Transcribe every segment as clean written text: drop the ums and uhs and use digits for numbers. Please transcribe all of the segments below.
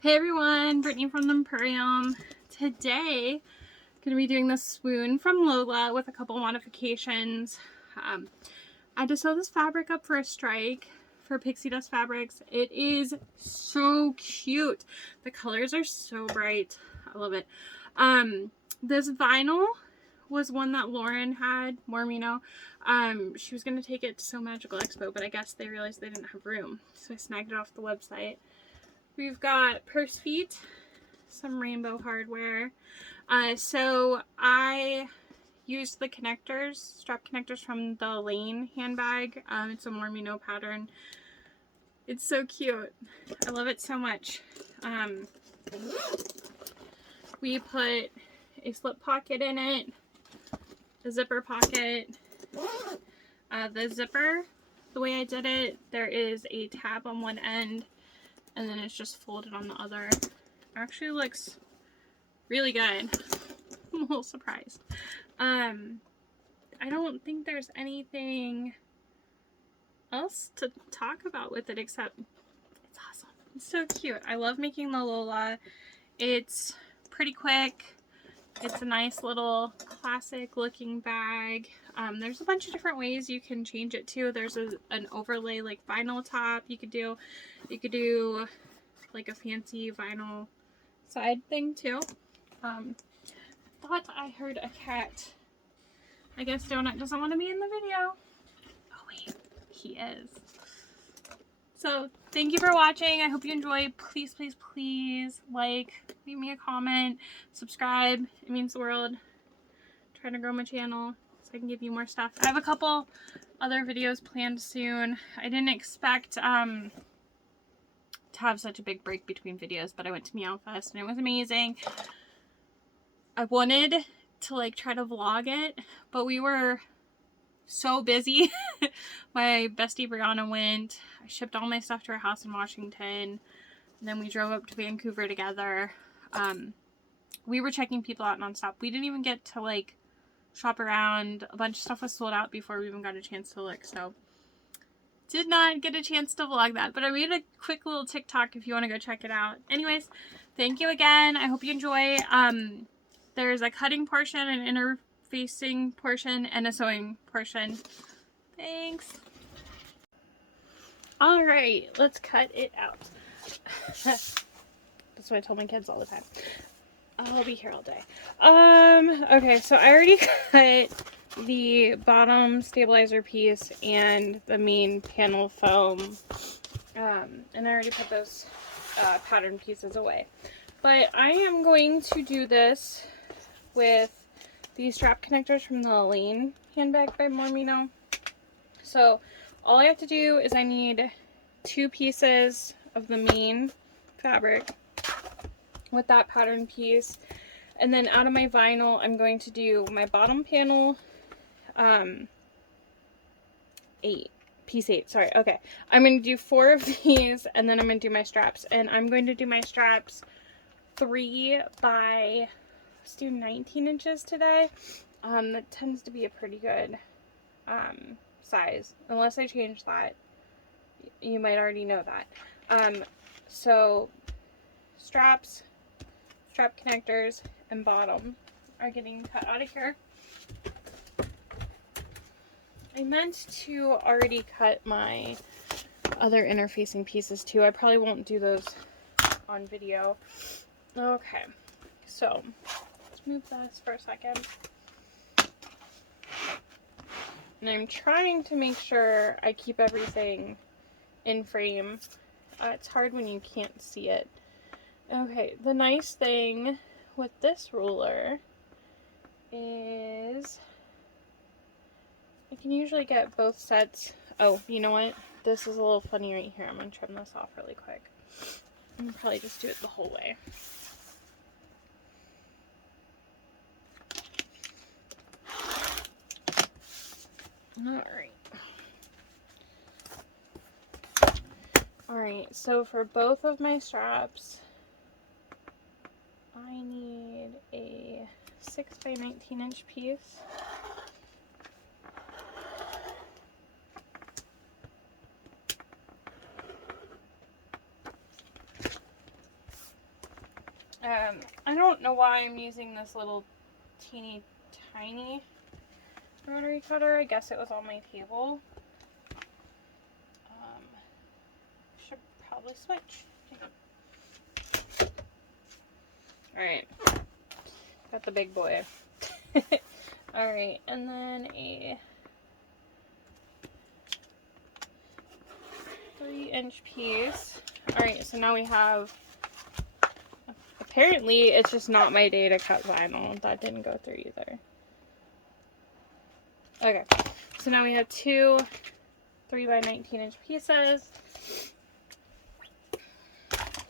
Hey everyone, Brittany from the Emporium. Today, I'm going to be doing the Swoon from Lola with a couple modifications. I had to sew this fabric up for a strike for Pixie Dust Fabrics. It is so cute. The colors are so bright. I love it. This vinyl was one that Lauren had, Mormino. She was going to take it to Sew Magical Expo, but I guess they realized they didn't have room, so I snagged it off the website. We've got purse feet, some rainbow hardware. So I used the connectors, strap connectors from the Lane handbag. It's a Mormino pattern. It's so cute. I love it so much. We put a slip pocket in it, a zipper pocket. The zipper, the way I did it, there is a tab on one end, and then it's just folded on the other. Actually looks really good. I'm a little surprised. I don't think there's anything else to talk about with it except it's awesome. It's so cute. I love making the Lola. It's pretty quick. It's a nice little classic looking bag. There's a bunch of different ways you can change it too. There's an overlay like vinyl top you could do. You could do like a fancy vinyl side thing too. Thought I heard a cat. I guess Donut doesn't want to be in the video. Oh wait, he is. So thank you for watching. I hope you enjoy. Please, please, please like, leave me a comment, subscribe. It means the world. I'm trying to grow my channel so I can give you more stuff. I have a couple other videos planned soon. I didn't expect to have such a big break between videos, but I went to Meowfest and it was amazing. I wanted to like try to vlog it, but we were so busy. My bestie Brianna went. I shipped all my stuff to her house in Washington, and then we drove up to Vancouver together. We were checking people out nonstop. We didn't even get to like shop around. A bunch of stuff was sold out before we even got a chance to look, so did not get a chance to vlog that, but I made a quick little TikTok if you want to go check it out. Anyways, thank you again. I hope you enjoy. There's a cutting portion, an interfacing portion, and a sewing portion. Thanks. Alright, let's cut it out. That's what I tell my kids all the time. I'll be here all day. Okay, so I already cut the bottom stabilizer piece and the main panel foam. And I already put those pattern pieces away. But I am going to do this with these strap connectors from the Lane handbag by Mormino. So all I have to do is I need 2 pieces of the main fabric with that pattern piece, and then out of my vinyl I'm going to do my bottom panel, piece 8, sorry. Okay, I'm going to do 4 of these, and then I'm going to do my straps, and I'm going to do my straps 3 by, let's do 19 inches today. That tends to be a pretty good size, unless I change that. You might already know that. So straps, strap connectors, and bottom are getting cut out of here. I meant to already cut my other interfacing pieces too. I probably won't do those on video. Okay, so let's move this for a second. And I'm trying to make sure I keep everything in frame. It's hard when you can't see it. Okay, the nice thing with this ruler is I can usually get both sets. Oh, you know what? This is a little funny right here. I'm going to trim this off really quick. I'm going to probably just do it the whole way. Alright. Alright, so for both of my straps, I need a 6 by 19 inch piece. I don't know why I'm using this little teeny tiny rotary cutter. I guess it was on my table. Should probably switch. Hang on. Alright. Got the big boy. Alright, and then a 3-inch piece. Alright, so now we have, apparently it's just not my day to cut vinyl. That didn't go through either. Okay, so now we have two 3x19-inch pieces.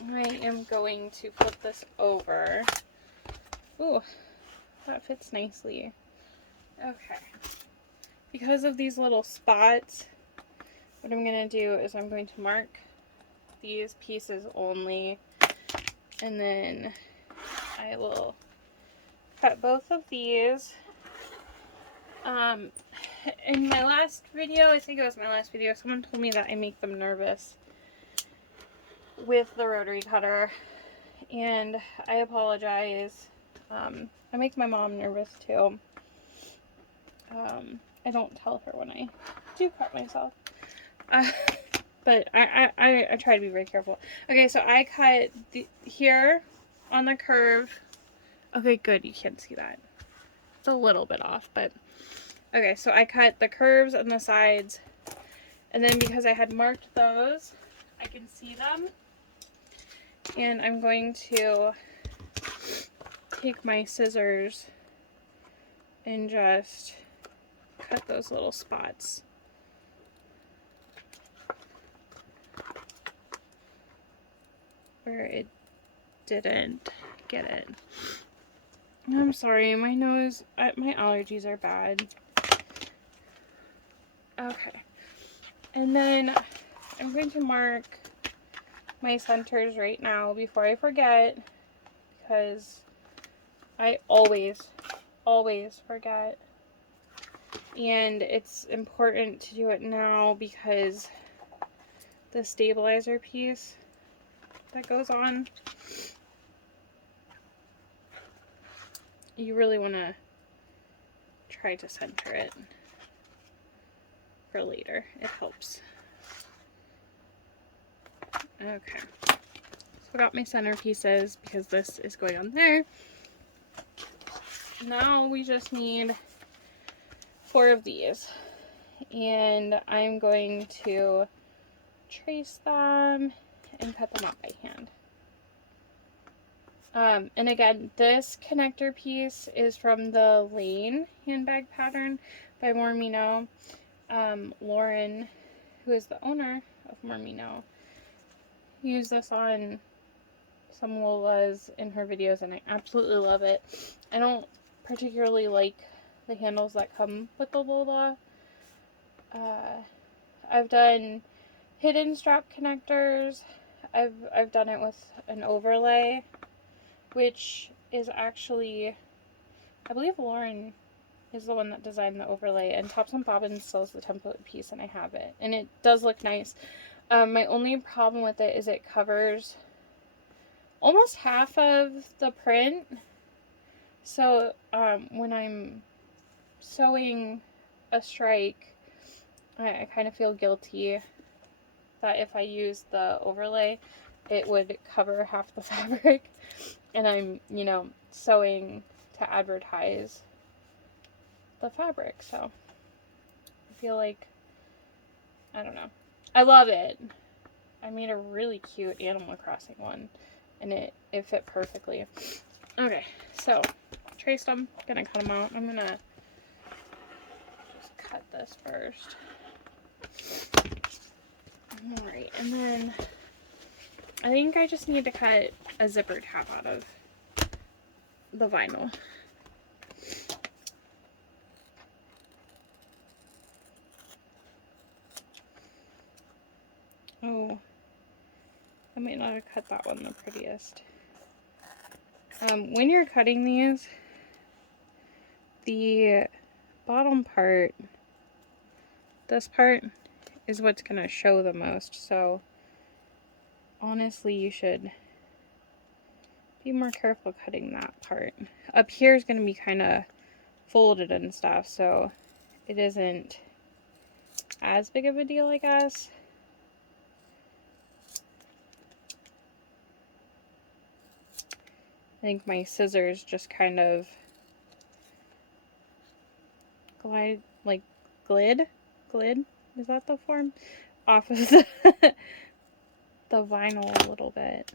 I am going to flip this over. Ooh, that fits nicely. Okay. Because of these little spots, what I'm going to do is I'm going to mark these pieces only, and then I will cut both of these. In my last video, I think it was my last video, someone told me that I make them nervous with the rotary cutter, and I apologize. I make my mom nervous too. I don't tell her when I do cut myself, but I try to be very careful. Okay, so I cut here on the curve. Okay, good, you can't see that. It's a little bit off, but okay, so I cut the curves on the sides, and then because I had marked those, I can see them. And I'm going to take my scissors and just cut those little spots. Where it didn't get it. I'm sorry, my nose, my allergies are bad. Okay. And then I'm going to mark my centers right now before I forget, because I always forget, and it's important to do it now because the stabilizer piece that goes on, you really want to try to center it for later. It helps. Okay, so I got my center pieces because this is going on there. Now we just need 4 of these, and I'm going to trace them and cut them out by hand. And again, this connector piece is from the Lane handbag pattern by Mormino. Lauren, who is the owner of Mormino, used this on some Lolas in her videos, and I absolutely love it. I don't particularly like the handles that come with the Lola. I've done hidden strap connectors. I've done it with an overlay, which is actually, I believe Lauren is the one that designed the overlay, and Tops and Bobbins sells the template piece, and I have it, and it does look nice. My only problem with it is it covers almost half of the print, so when I'm sewing a strike, I kind of feel guilty that if I use the overlay, it would cover half the fabric, and I'm, you know, sewing to advertise the fabric, so I feel like, I don't know. I love it. I made a really cute Animal Crossing one, and it fit perfectly. Okay, so traced them, gonna cut them out. I'm gonna just cut this first. Alright, and then I think I just need to cut a zipper tab out of the vinyl. Oh, I might not have cut that one the prettiest. When you're cutting these, the bottom part, this part, is what's going to show the most, so honestly you should be more careful cutting that part. Up here is going to be kind of folded and stuff, so it isn't as big of a deal, I guess. I think my scissors just kind of glide, like glid, is that the form? Off of the, the vinyl a little bit.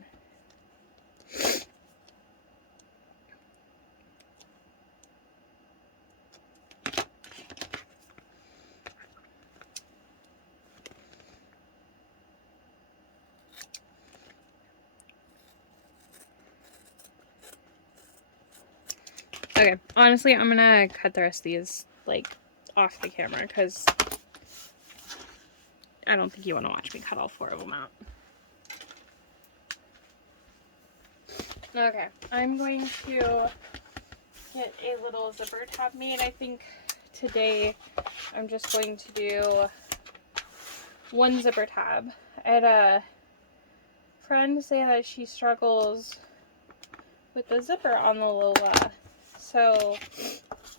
Okay, honestly, I'm gonna cut the rest of these, like, off the camera, because I don't think you want to watch me cut all 4 of them out. Okay, I'm going to get a little zipper tab made. I think today I'm just going to do 1 zipper tab. I had a friend say that she struggles with the zipper on the Lola, so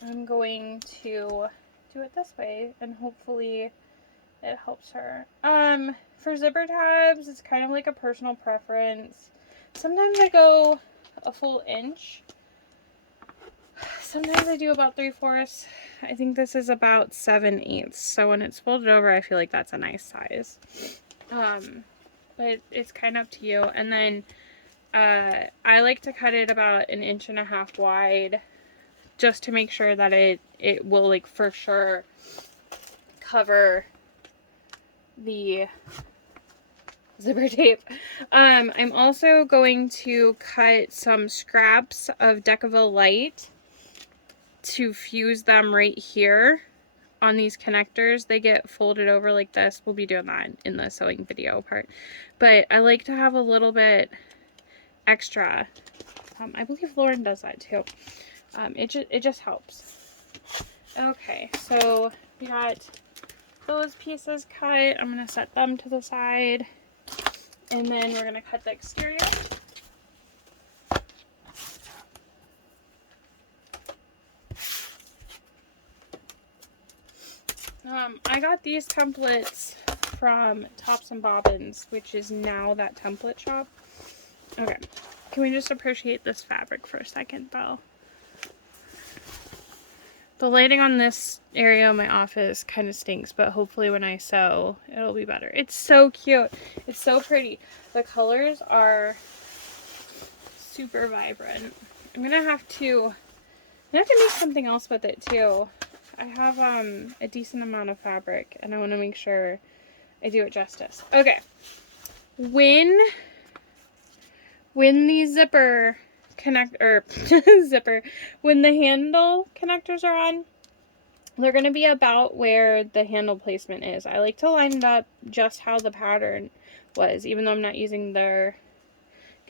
I'm going to do it this way, and hopefully it helps her. For zipper tabs, it's kind of like a personal preference. Sometimes I go a full inch. Sometimes I do about 3/4. I think this is about 7/8. So when it's folded over, I feel like that's a nice size. But it's kind of up to you. And then I like to cut it about 1.5 inches wide, just to make sure that it will, like, for sure cover the zipper tape. I'm also going to cut some scraps of Decaville Light to fuse them right here on these connectors. They get folded over like this. We'll be doing that in the sewing video part. But I like to have a little bit extra. I believe Lauren does that too. It just helps. Okay, so we got those pieces cut. I'm going to set them to the side. And then we're going to cut the exterior. I got these templates from Tops and Bobbins, which is now that template shop. Okay, can we just appreciate this fabric for a second, though? The lighting on this area of my office kind of stinks, but hopefully when I sew, it'll be better. It's so cute. It's so pretty. The colors are super vibrant. I'm gonna have to make something else with it too. I have a decent amount of fabric, and I want to make sure I do it justice. Okay, when the zipper when the handle connectors are on, they're going to be about where the handle placement is. I like to line it up just how the pattern was, even though I'm not using their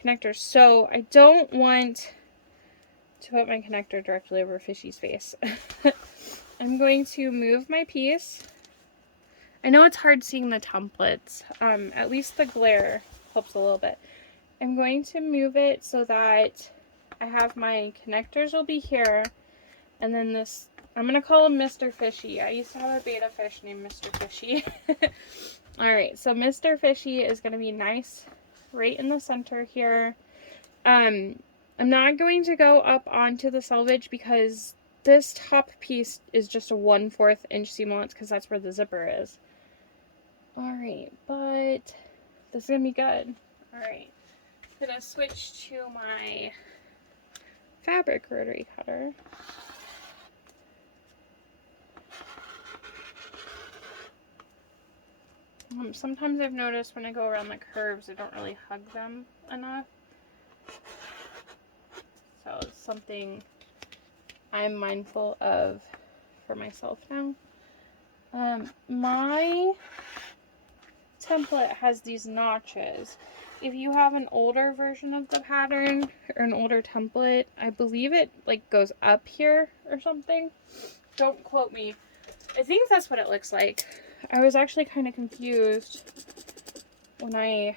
connectors. So I don't want to put my connector directly over Fishy's face. I'm going to move my piece. I know it's hard seeing the templates. At least the glare helps a little bit. I'm going to move it so that I have my connectors will be here. And then this, I'm going to call him Mr. Fishy. I used to have a beta fish named Mr. Fishy. Alright, so Mr. Fishy is going to be nice right in the center here. I'm not going to go up onto the selvage because this top piece is just a 1/4 inch seam allowance because that's where the zipper is. Alright, but this is going to be good. Alright, I'm going to switch to my fabric rotary cutter. Sometimes I've noticed when I go around the curves, I don't really hug them enough. So it's something I'm mindful of for myself now. My template has these notches. If you have an older version of the pattern or an older template, I believe it like goes up here or something. Don't quote me. I think that's what it looks like. I was actually kind of confused when I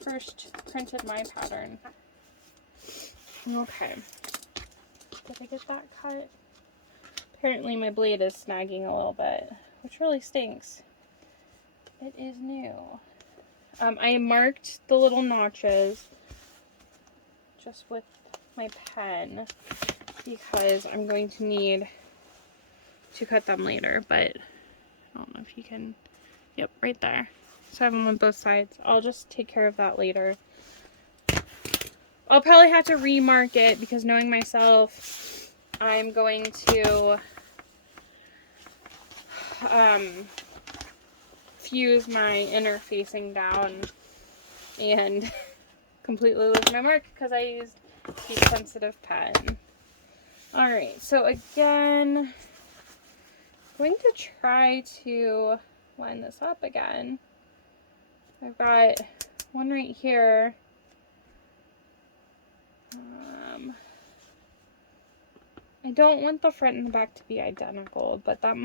first printed my pattern. Okay. Did I get that cut? Apparently my blade is snagging a little bit, which really stinks. It is new. I marked the little notches just with my pen because I'm going to need to cut them later, but I don't know if you can, yep, right there. So I have them on both sides. I'll just take care of that later. I'll probably have to remark it because knowing myself, I'm going to fuse my inner facing down and completely lose my mark because I used heat sensitive pen. Alright, so again, I'm going to try to line this up again. I've got one right here. I don't want the front and the back to be identical, but that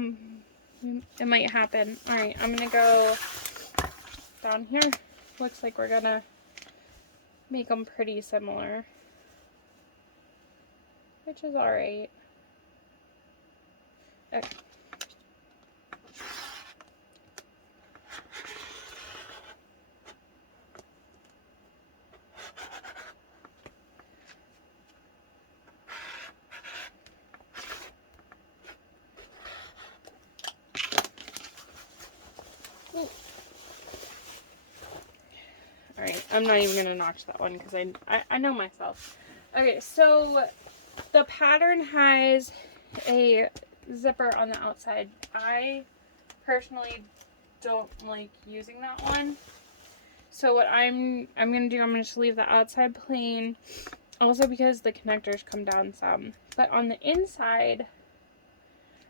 it might happen. Alright, I'm gonna go down here. Looks like we're gonna make them pretty similar, which is alright. Okay. Alright, I'm not even gonna notch that one because I know myself. Okay, so the pattern has a zipper on the outside. I personally don't like using that one. So what I'm gonna do, I'm gonna just leave the outside plain. Also because the connectors come down some. But on the inside,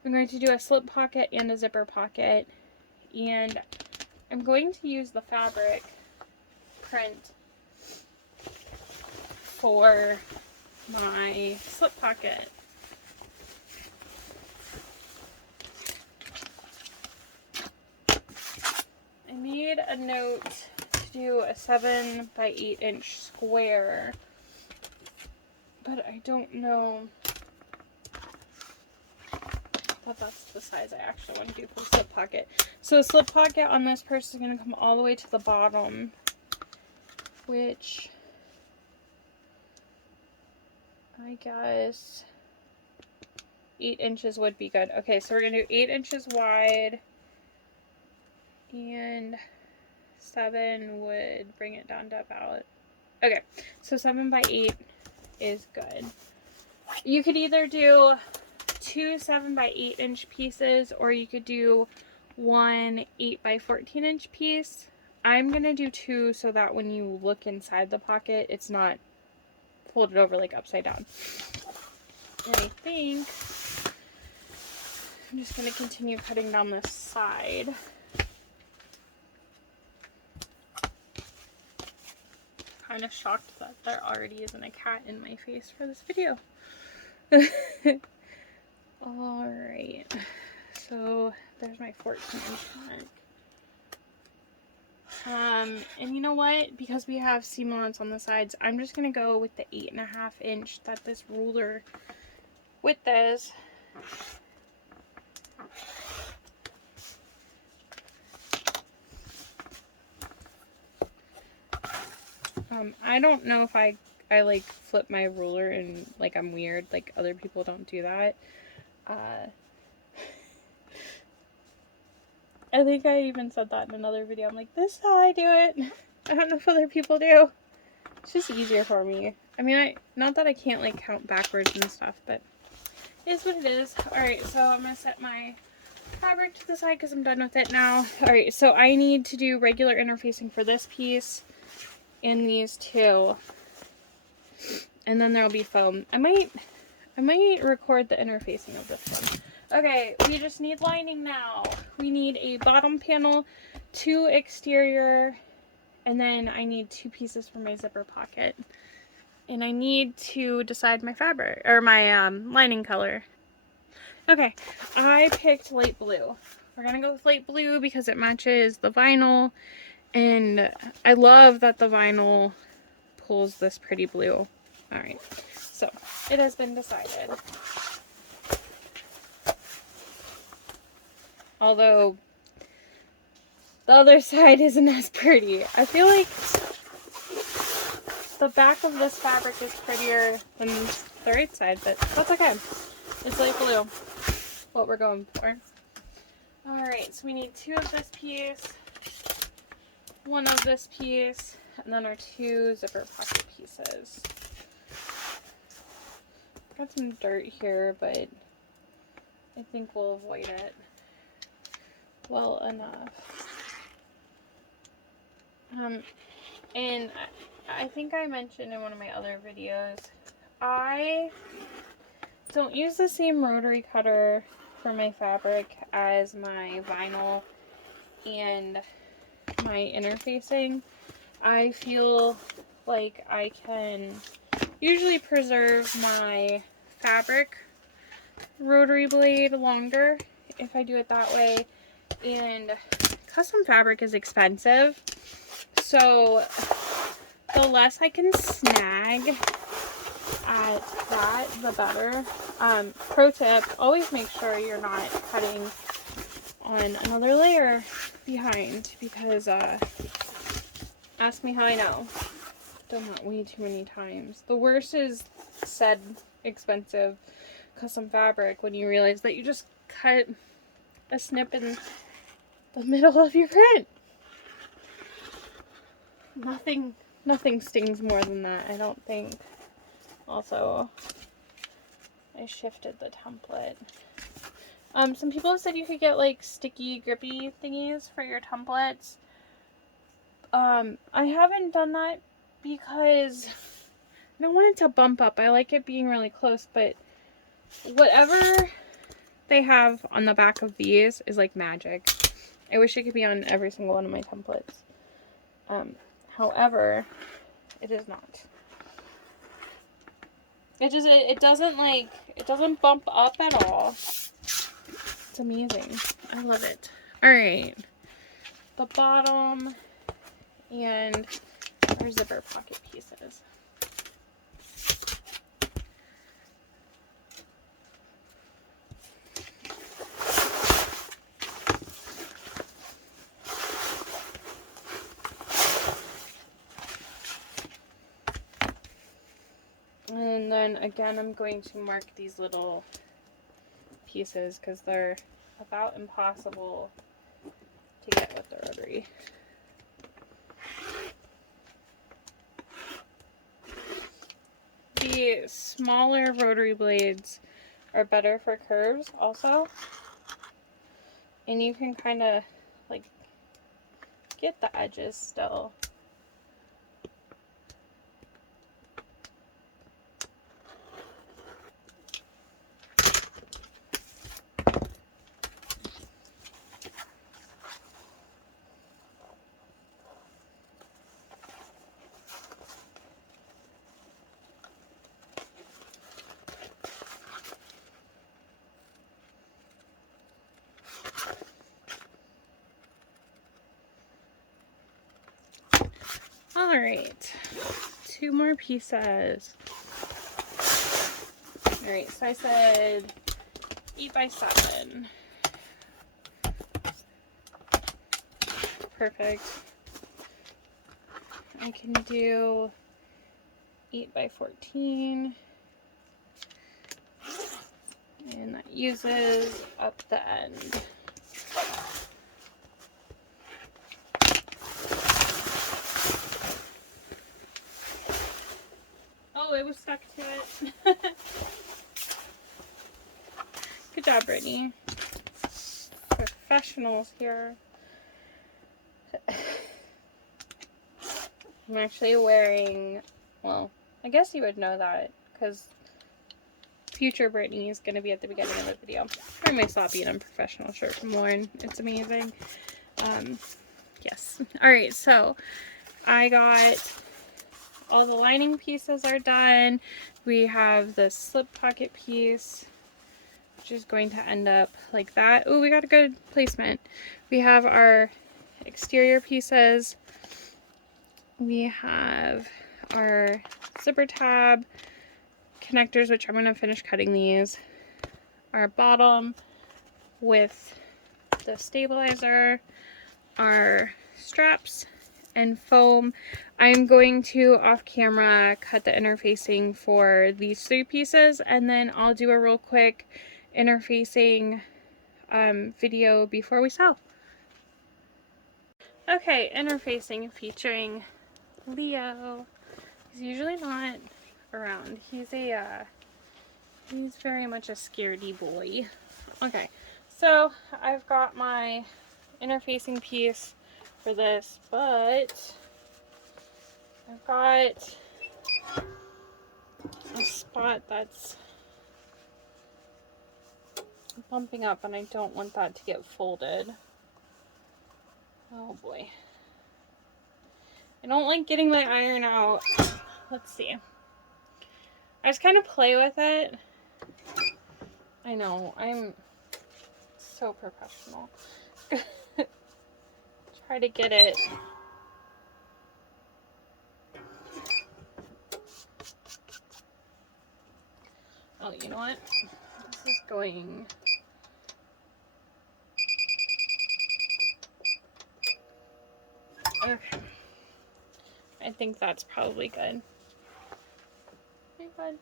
I'm going to do a slip pocket and a zipper pocket. And I'm going to use the fabric print for my slip pocket. I made a note to do a 7 by 8 inch square, but I don't know that that's the size I actually want to do for the slip pocket. So the slip pocket on this purse is going to come all the way to the bottom, which I guess 8 inches would be good. Okay, so we're going to do 8 inches wide, and 7 would bring it down to about, okay, so 7 by 8 is good. You could either do 2 7 by 8 inch pieces, or you could do 1 8 by 14 inch piece. I'm gonna do 2 so that when you look inside the pocket, it's not folded over like upside down. And I think I'm just gonna continue cutting down this side. Kind of shocked that there already isn't a cat in my face for this video. Alright, so there's my 14 inch mark. And you know what? Because we have seam allowance on the sides, I'm just going to go with the 8.5 inch that this ruler width is. I don't know if I like flip my ruler and like I'm weird, like other people don't do that. I think I even said that in another video. I'm like, this is how I do it. I don't know if other people do. It's just easier for me. I mean, not that I can't like count backwards and stuff, but it is what it is. Alright, so I'm going to set my fabric to the side because I'm done with it now. Alright, so I need to do regular interfacing for this piece and these two. And then there'll be foam. I might record the interfacing of this one. Okay, we just need lining now. We need a bottom panel, 2 exterior, and then I need 2 pieces for my zipper pocket. And I need to decide my fabric, or my lining color. Okay, I picked light blue. We're gonna go with light blue because it matches the vinyl, and I love that the vinyl pulls this pretty blue. Alright, so it has been decided. Although the other side isn't as pretty. I feel like the back of this fabric is prettier than the right side, but that's okay. It's light blue, what we're going for. Alright, so we need 2 of this piece, 1 of this piece, and then our 2 zipper pocket pieces. Got some dirt here, but I think we'll avoid it well enough. And I think I mentioned in one of my other videos, I don't use the same rotary cutter for my fabric as my vinyl and my interfacing. I feel like I can usually preserve my fabric rotary blade longer if I do it that way, and custom fabric is expensive, so the less I can snag at that, the better. Pro tip, always make sure you're not cutting on another layer behind, because ask me how I know. Done that way too many times. The worst is said expensive custom fabric when you realize that you just cut a snip in the middle of your print. Nothing stings more than that, I don't think. Also, I shifted the template. Some people have said you could get like sticky, grippy thingies for your templates. I haven't done that because I don't want it to bump up. I like it being really close, but whatever they have on the back of these is like magic. I wish it could be on every single one of my templates. However, it is not. It doesn't bump up at all. It's amazing. I love it. Alright. The bottom and our zipper pocket pieces. And then again, I'm going to mark these little pieces because they're about impossible to get with the rotary. The smaller rotary blades are better for curves also. And you can kind of like get the edges still. Alright, 2 more pieces. Alright, so I said 8 by 7. Perfect. I can do 8 by 14. And that uses up the end. Oh, it was stuck to it. Good job, Brittany. Professionals here. I'm actually wearing, well, I guess you would know that because future Brittany is going to be at the beginning of the video. Wearing my sloppy and unprofessional shirt from Lauren. It's amazing. Yes. Alright, so I got all the lining pieces are done. We have the slip pocket piece, which is going to end up like that. Oh, we got a good placement. We have our exterior pieces. We have our zipper tab, connectors, which I'm going to finish cutting these, our bottom with the stabilizer, our straps, and foam. I'm going to off camera cut the interfacing for these 3 pieces, and then I'll do a real quick interfacing video before we sew. Okay, interfacing featuring Leo. He's usually not around. He's very much a scaredy boy. Okay, so I've got my interfacing piece for this, but I've got a spot that's bumping up and I don't want that to get folded. Oh boy. I don't like getting my iron out. Let's see. I just kind of play with it. I know, I'm so professional. Try to get it. Oh, you know what? This is going... Okay. I think that's probably good. Okay, good.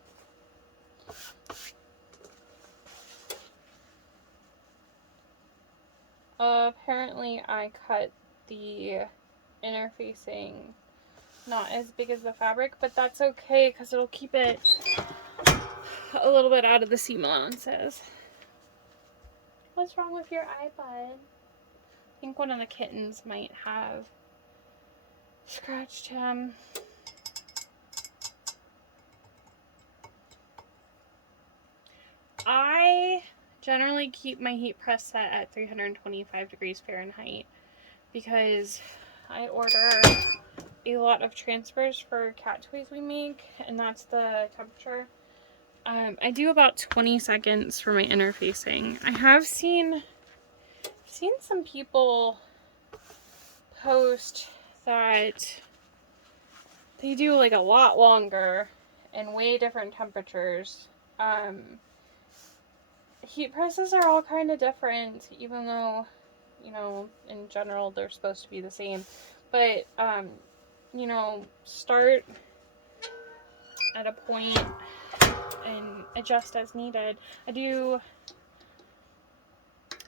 Apparently I cut the interfacing not as big as the fabric, but that's okay because it'll keep it a little bit out of the seam allowances. What's wrong with your eye, bud? I think one of the kittens might have scratched him. I generally keep my heat press set at 325 degrees Fahrenheit because I order a lot of transfers for cat toys we make, and that's the temperature. I do about 20 seconds for my interfacing. I have seen some people post that they do like a lot longer and way different temperatures. Heat presses are all kind of different, even though, you know, in general they're supposed to be the same. But, you know, start at a point and adjust as needed. I do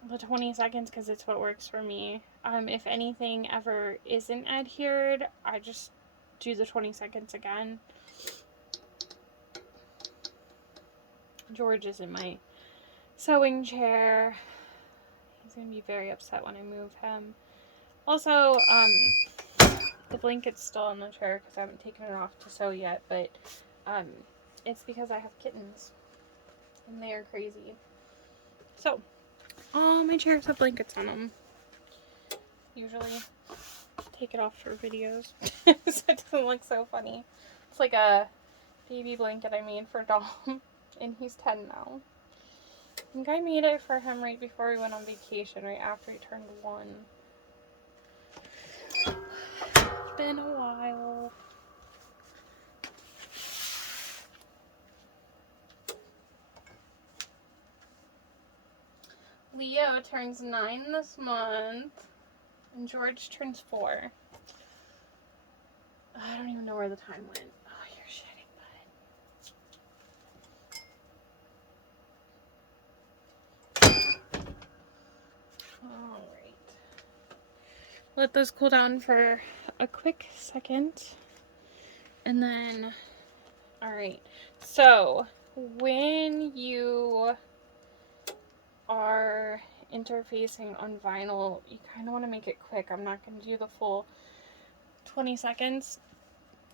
the 20 seconds because it's what works for me. If anything ever isn't adhered, I just do the 20 seconds again. George is in my sewing chair. He's gonna be very upset when I move him. Also, the blanket's still on the chair because I haven't taken it off to sew yet, but it's because I have kittens and they are crazy. So, all my chairs have blankets on them. Usually take it off for videos so it doesn't look so funny. It's like a baby blanket I made for Dom, and he's 10 now. I think I made it for him right before we went on vacation, right after he turned 1. It's been a while. Leo turns 9 this month, and George turns 4. I don't even know where the time went. Oh, you're shitting, bud. Alright. Let those cool down for a quick second. And then, alright. So, when you are interfacing on vinyl, you kind of want to make it quick. I'm not going to do the full 20 seconds.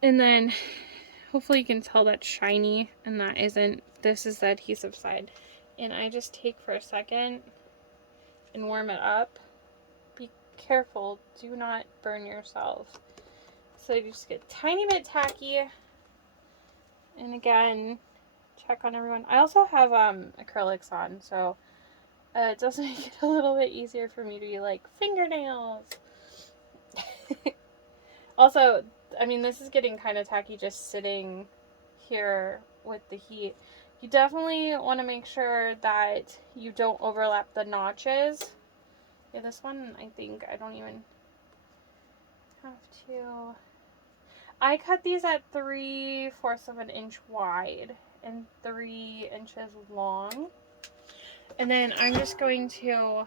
And then hopefully you can tell that's shiny and that isn't. This is the adhesive side. And I just take for a second and warm it up. Be careful, do not burn yourself. So you just get a tiny bit tacky. And again, check on everyone. I also have acrylics on, so it does make it a little bit easier for me to be like, fingernails. Also, I mean, this is getting kind of tacky just sitting here with the heat. You definitely want to make sure that you don't overlap the notches. Yeah, this one, I think I don't even have to. I cut these at 3/4 of an inch wide and 3 inches long. And then I'm just going to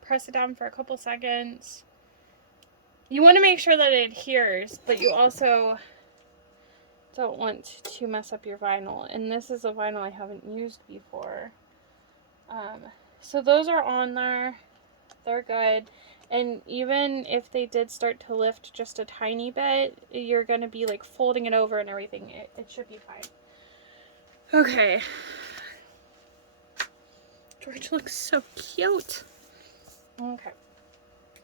press it down for a couple seconds. You want to make sure that it adheres, but you also don't want to mess up your vinyl. And this is a vinyl I haven't used before. So those are on there. They're good. And even if they did start to lift just a tiny bit, you're going to be like folding it over and everything. It should be fine. Okay. George looks so cute. Okay.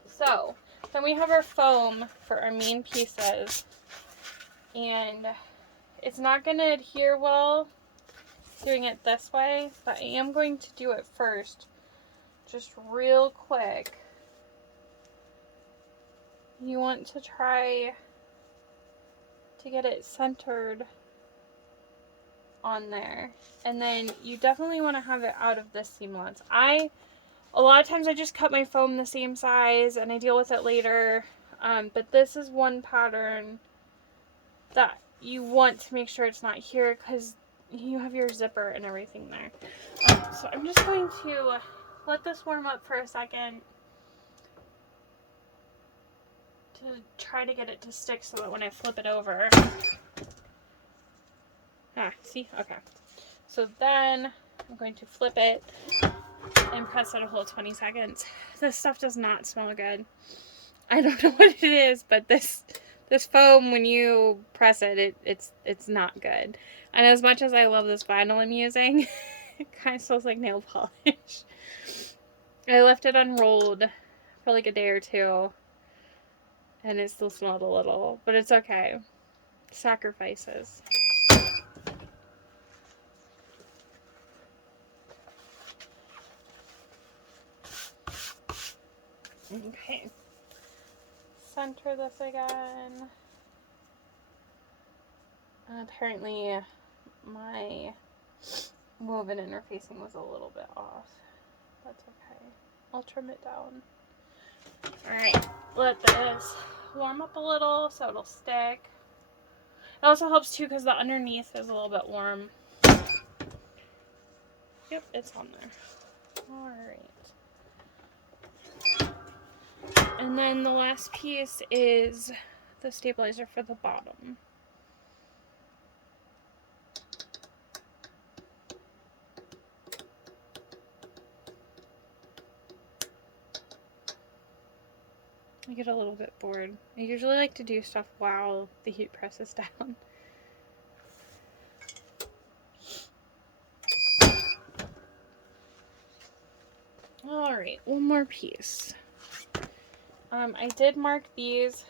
So then we have our foam for our main pieces. And it's not going to adhere well doing it this way, but I am going to do it first. Just real quick. You want to try to get it centered on there. And then you definitely want to have it out of this seam allowance. A lot of times I just cut my foam the same size and I deal with it later. But this is one pattern that you want to make sure it's not here because you have your zipper and everything there. So I'm just going to let this warm up for a second to try to get it to stick so that when I flip it over. See? Okay. So then I'm going to flip it and press it a whole 20 seconds. This stuff does not smell good. I don't know what it is, but this foam, when you press it, it's not good. And as much as I love this vinyl I'm using, it kind of smells like nail polish. I left it unrolled for like a day or two, and it still smelled a little, but it's okay. Sacrifices. Okay. Center this again. Apparently my woven interfacing was a little bit off. That's okay. I'll trim it down. Alright, let this warm up a little so it'll stick. It also helps too because the underneath is a little bit warm. Yep, it's on there. Alright. And then the last piece is the stabilizer for the bottom. I get a little bit bored. I usually like to do stuff while the heat presses down. Alright, one more piece. I did mark these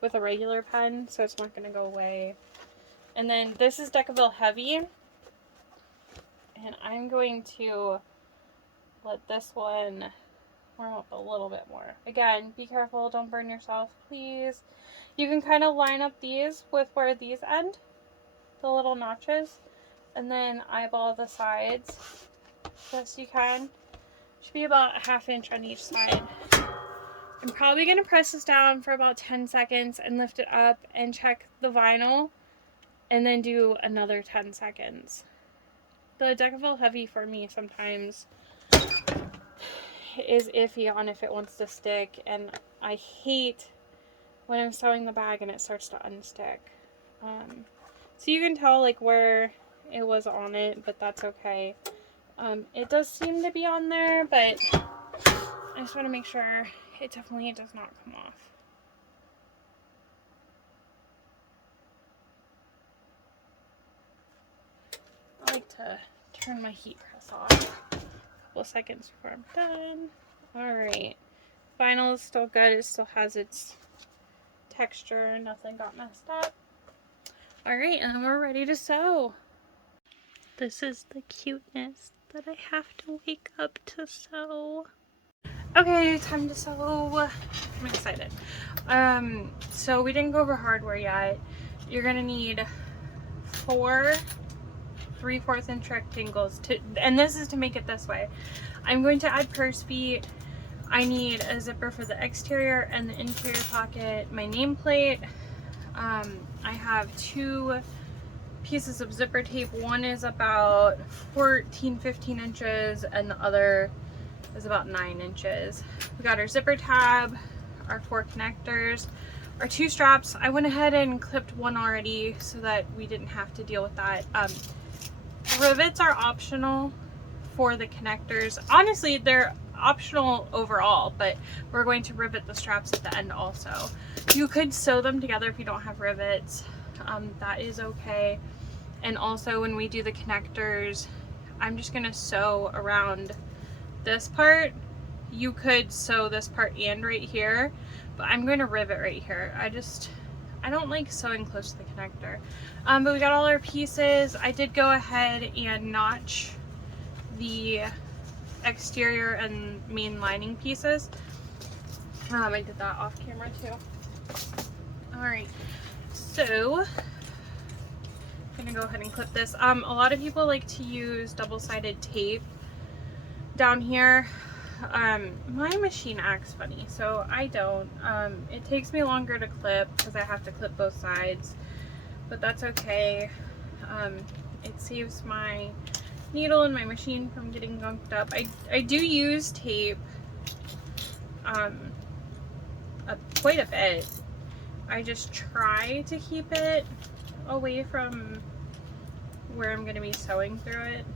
with a regular pen, so it's not going to go away. And then this is Decaville Heavy. And I'm going to let this one warm up a little bit more. Again, be careful, don't burn yourself, please. You can kind of line up these with where these end, the little notches, and then eyeball the sides best you can. Should be about a 1/2 inch on each side. I'm probably going to press this down for about 10 seconds and lift it up and check the vinyl and then do another 10 seconds. The Decaville Heavy for me sometimes is iffy on if it wants to stick, and I hate when I'm sewing the bag and it starts to unstick. So you can tell like where it was on it, but that's okay. It does seem to be on there, but I just want to make sure it definitely does not come off. I like to turn my heat press off a couple of seconds before I'm done. Alright, vinyl is still good. It still has its texture. Nothing got messed up. Alright, and then we're ready to sew. This is the cuteness that I have to wake up to sew. Okay, time to sew. I'm excited. So we didn't go over hardware yet. You're gonna need 4 3/4 inch rectangles and this is to make it this way. I'm going to add purse feet. I need a zipper for the exterior and the interior pocket, my nameplate. I have 2 pieces of zipper tape. One is about 14-15 inches and the other is about 9 inches. We got our zipper tab, our 4 connectors, our 2 straps. I went ahead and clipped one already so that we didn't have to deal with that. Rivets are optional for the connectors. Honestly, they're optional overall, but we're going to rivet the straps at the end also. You could sew them together if you don't have rivets. That is okay. And also when we do the connectors, I'm just going to sew around this part. You could sew this part and right here, but I'm going to rivet right here. I don't like sewing close to the connector. But we got all our pieces. I did go ahead and notch the exterior and main lining pieces. I did that off camera too. Alright, so I'm gonna go ahead and clip this. A lot of people like to use double-sided tape down here. My machine acts funny, so I don't. It takes me longer to clip because I have to clip both sides, but that's okay. It saves my needle and my machine from getting gunked up. I do use tape quite a bit. I just try to keep it away from where I'm going to be sewing through it.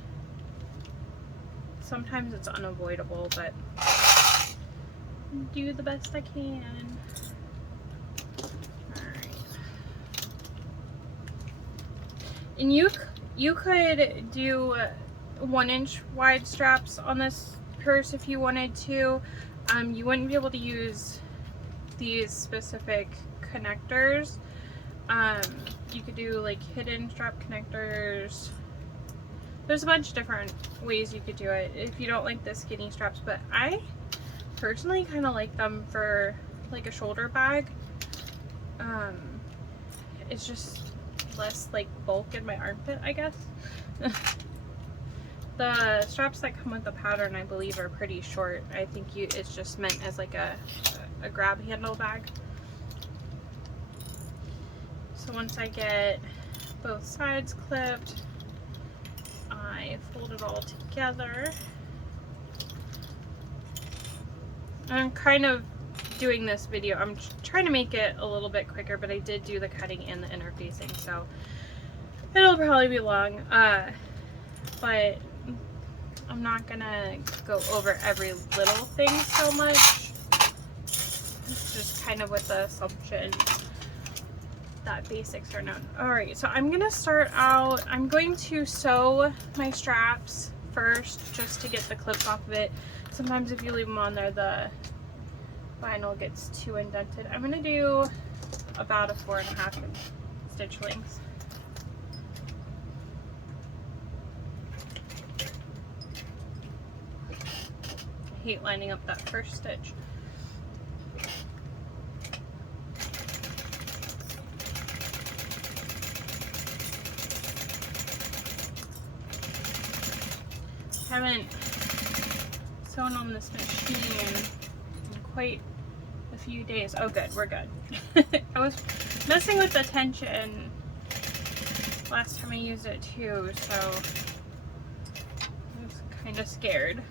Sometimes it's unavoidable, but do the best I can. Alright. And you could do 1-inch wide straps on this purse if you wanted to. You wouldn't be able to use these specific connectors. You could do like hidden strap connectors. There's a bunch of different ways you could do it if you don't like the skinny straps, but I personally kind of like them for like a shoulder bag. It's just less like bulk in my armpit, I guess. The straps that come with the pattern, I believe, are pretty short. I think it's just meant as like a grab handle bag. So once I get both sides clipped, I fold it all together. I'm kind of doing this video, I'm trying to make it a little bit quicker, but I did do the cutting and the interfacing, so it'll probably be long. But I'm not gonna go over every little thing so much. It's just kind of with the assumption that basics are known. Alright, so I'm gonna start out, I'm going to sew my straps first just to get the clips off of it. Sometimes if you leave them on there, the vinyl gets too indented. I'm gonna do about a 4.5 stitch length. I hate lining up that first stitch. Haven't sewn on this machine in quite a few days. Oh good, we're good. I was messing with the tension last time I used it too, so I was kind of scared.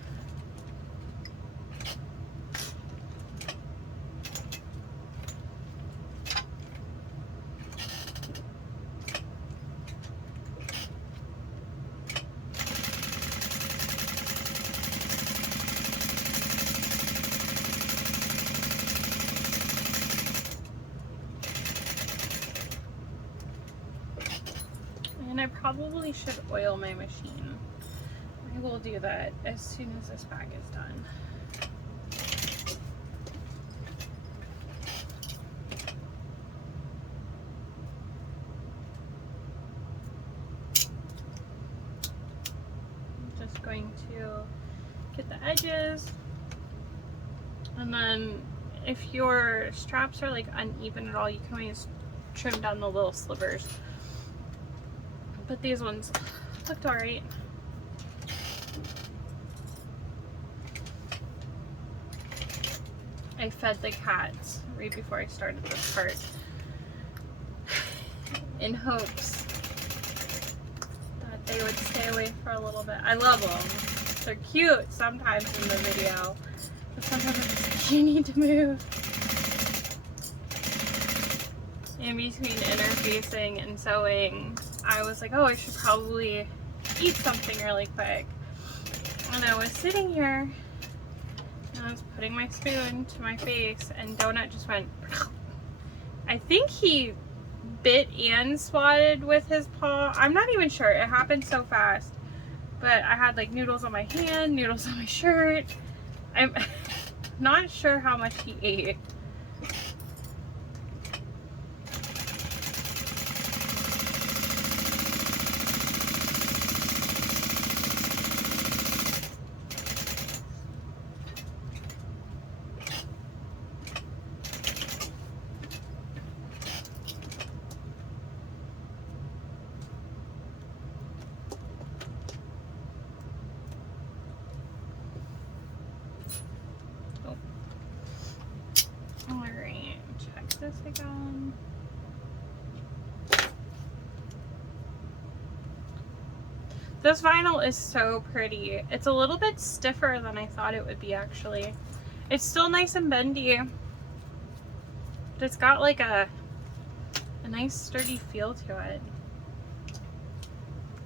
And I probably should oil my machine. I will do that as soon as this bag is done. I'm just going to get the edges, and then if your straps are like uneven at all, you can always trim down the little slivers. But these ones looked alright. I fed the cats right before I started this part in hopes that they would stay away for a little bit. I love them. They're cute sometimes in the video, but sometimes I'm just like, you need to move. In between interfacing and sewing, I was like, oh, I should probably eat something really quick. And I was sitting here and I was putting my spoon to my face and Donut just went, I think he bit and swatted with his paw. I'm not even sure. It happened so fast. But I had like noodles on my hand, noodles on my shirt. I'm not sure how much he ate. Alright, check this again. This vinyl is so pretty. It's a little bit stiffer than I thought it would be actually. It's still nice and bendy, but it's got like a nice sturdy feel to it.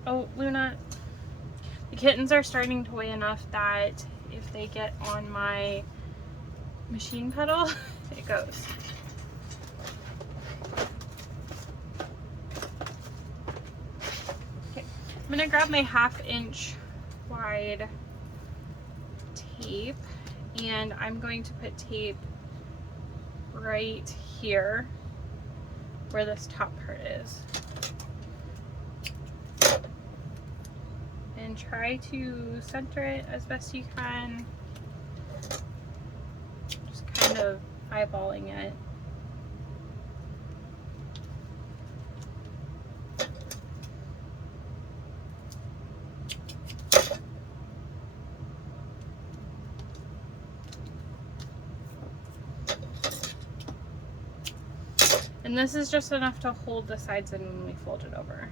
Oh, Luna, the kittens are starting to weigh enough that if they get on my machine pedal, it goes. Okay, I'm gonna grab my 1/2 inch wide tape and I'm going to put tape right here where this top part is. And try to center it as best you can. Just kind of eyeballing it. And this is just enough to hold the sides in when we fold it over.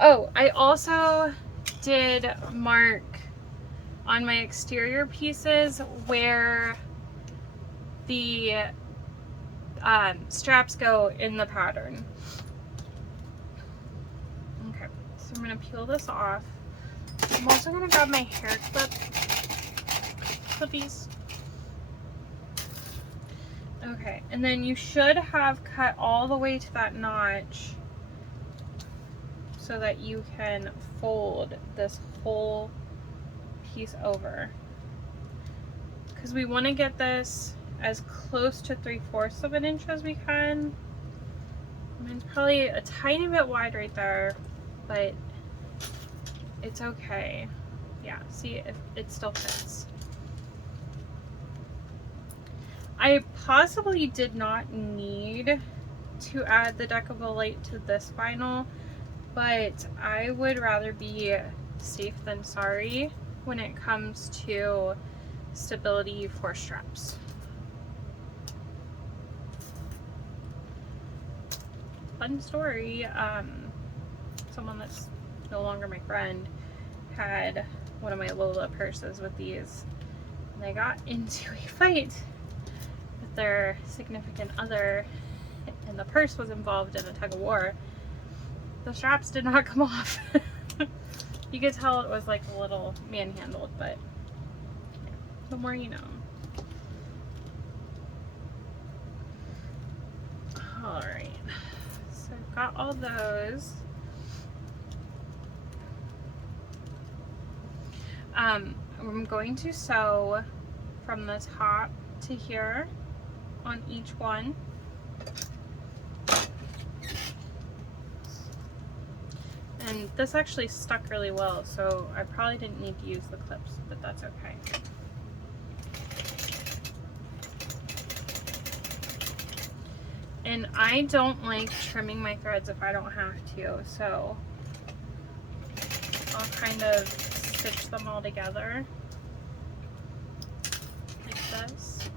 Oh, I also did mark on my exterior pieces where the straps go in the pattern. Okay, so I'm going to peel this off. I'm also going to grab my hair clippies. Okay, and then you should have cut all the way to that notch so that you can fold this whole piece over. Because we want to get this as close to 3/4 of an inch as we can. I mean, it's probably a tiny bit wide right there, but it's okay. Yeah, see, it still fits. I possibly did not need to add the Deckable Light to this vinyl, but I would rather be safe than sorry when it comes to stability for straps. Fun story, someone that's no longer my friend had one of my Lola purses with these, and they got into a fight with their significant other, and the purse was involved in a tug of war. The straps did not come off. You could tell it was like a little manhandled, but the more you know. Alright, so I've got all those. I'm going to sew from the top to here on each one. And this actually stuck really well, so I probably didn't need to use the clips, but that's okay. And I don't like trimming my threads if I don't have to, so I'll kind of stitch them all together like this.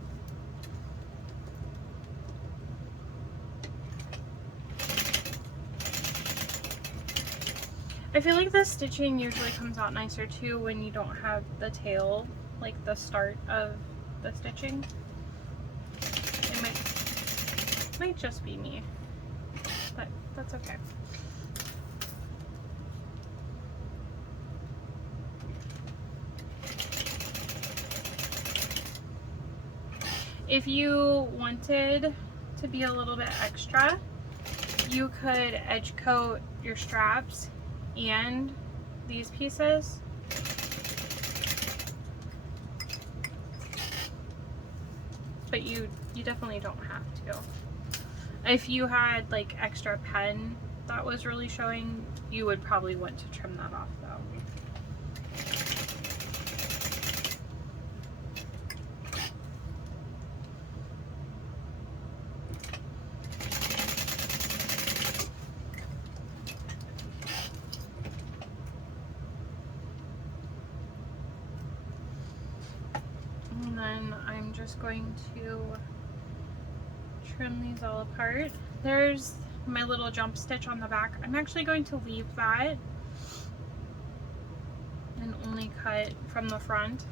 I feel like the stitching usually comes out nicer too when you don't have the tail, like the start of the stitching. It might just be me, but that's okay. If you wanted to be a little bit extra, you could edge coat your straps and these pieces. But you definitely don't have to. If you had like extra pen that was really showing, you would probably want to trim that off though. And then I'm just going to trim these all apart. There's my little jump stitch on the back. I'm actually going to leave that and only cut from the front.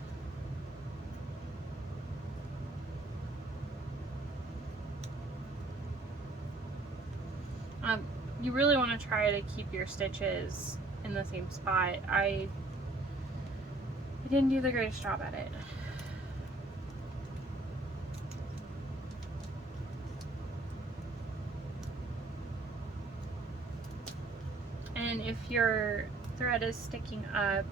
You really want to try to keep your stitches in the same spot. I didn't do the greatest job at it. And if your thread is sticking up,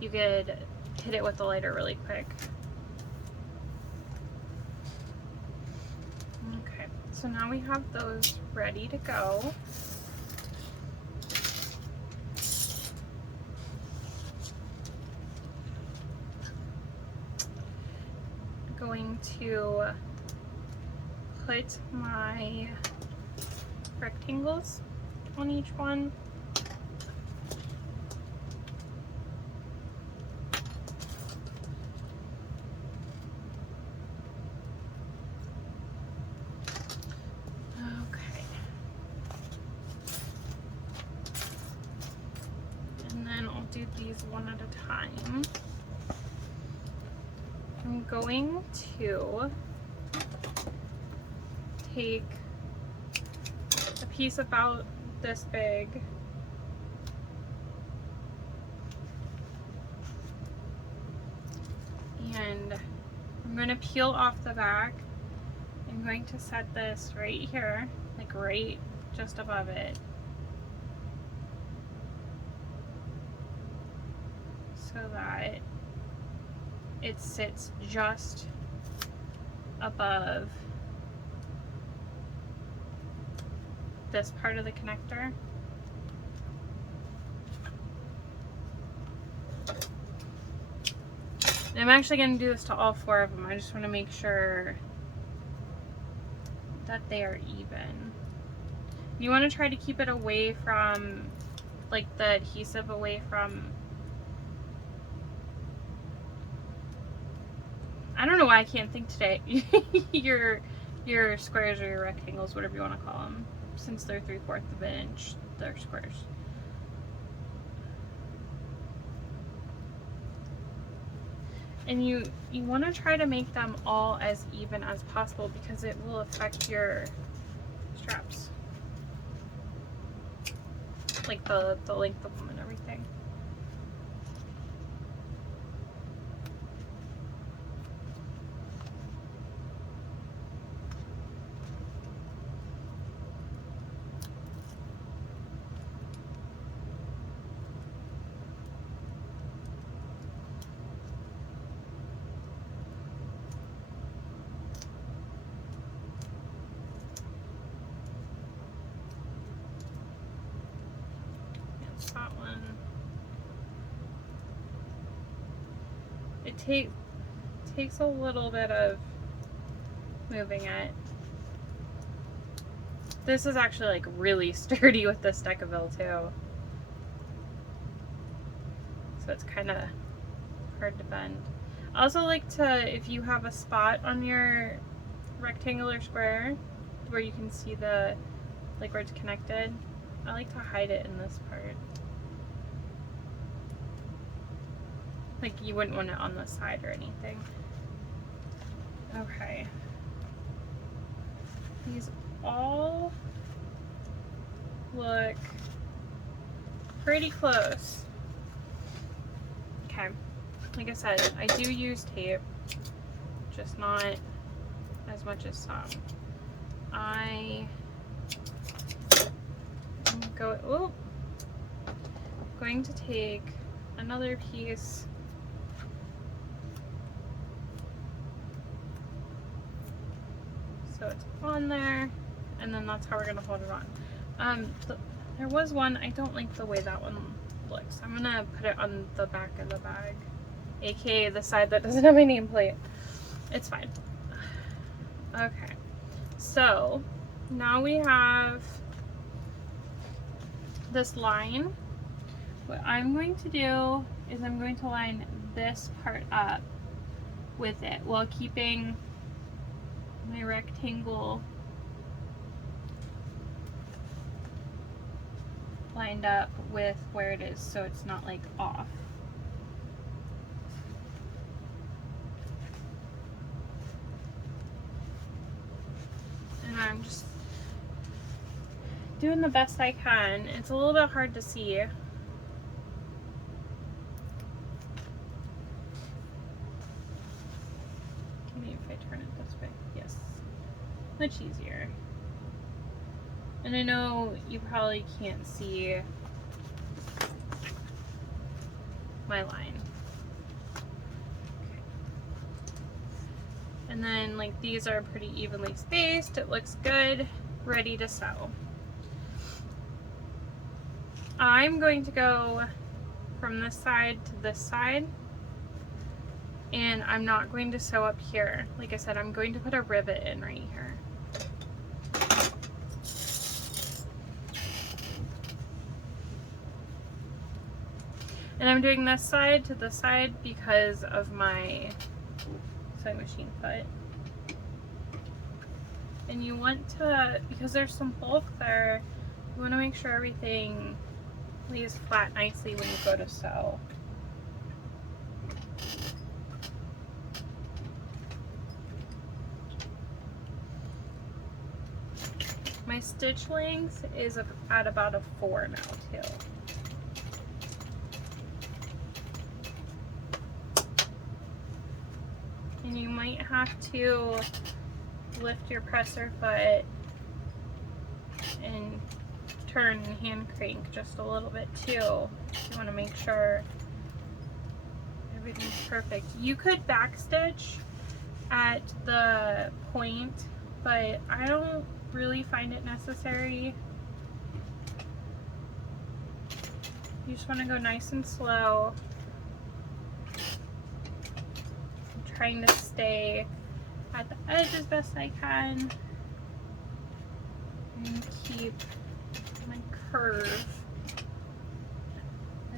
you could hit it with the lighter really quick. Okay, so now we have those ready to go. Going to put my rectangles on each one. Okay. And then I'll do these one at a time. I'm going to take a piece about this big and I'm going to peel off the back. I'm going to set this right here, like right just above it, so that it sits just above this part of the connector. And I'm actually going to do this to all four of them. I just want to make sure that they are even. You want to try to keep it away from, like the adhesive away from, I don't know why I can't think today. your squares or your rectangles, whatever you want to call them, since they're 3/4 of an inch, they're squares. And you want to try to make them all as even as possible because it will affect your straps, like the length of them and everything. That one. It takes a little bit of moving it. This is actually like really sturdy with this Decaville too. So it's kind of hard to bend. I also like to, if you have a spot on your rectangular square where you can see the, like where it's connected, I like to hide it in this part. Like you wouldn't want it on the side or anything. Okay. These all look pretty close. Okay. Like I said, I do use tape, just not as much as some. I'm going to take another piece. So it's on there, and then that's how we're gonna hold it on. There was one, I don't like the way that one looks. I'm gonna put it on the back of the bag, aka the side that doesn't have my nameplate. It's fine. Okay, so now we have this line. What I'm going to do is I'm going to line this part up with it while keeping my rectangle lined up with where it is so it's not like off. And I'm just doing the best I can. It's a little bit hard to see. Maybe if I turn it this way. Yes. Much easier. And I know you probably can't see my line. Okay. And then like these are pretty evenly spaced. It looks good, ready to sew. I'm going to go from this side to this side, and I'm not going to sew up here. Like I said, I'm going to put a rivet in right here. And I'm doing this side to this side because of my sewing machine foot. And you want to, because there's some bulk there, you want to make sure everything lays flat nicely when you go to sew. My stitch length is at about a 4 now too. And you might have to lift your presser foot and turn and hand crank just a little bit too. You want to make sure everything's perfect. You could backstitch at the point, but I don't really find it necessary. You just want to go nice and slow. I'm trying to stay at the edge as best I can and keep my curve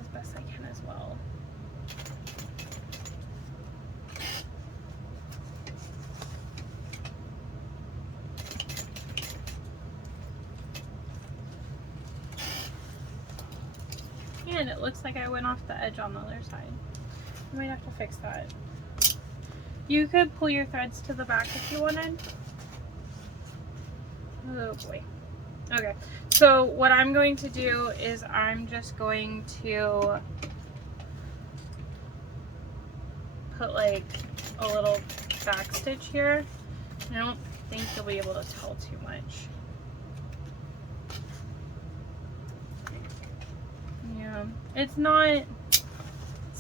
as best I can as well. And it looks like I went off the edge on the other side. I might have to fix that. You could pull your threads to the back if you wanted. Oh boy. Okay, so what I'm going to do is I'm just going to put like a little back stitch here. I don't think you'll be able to tell too much. Yeah, it's not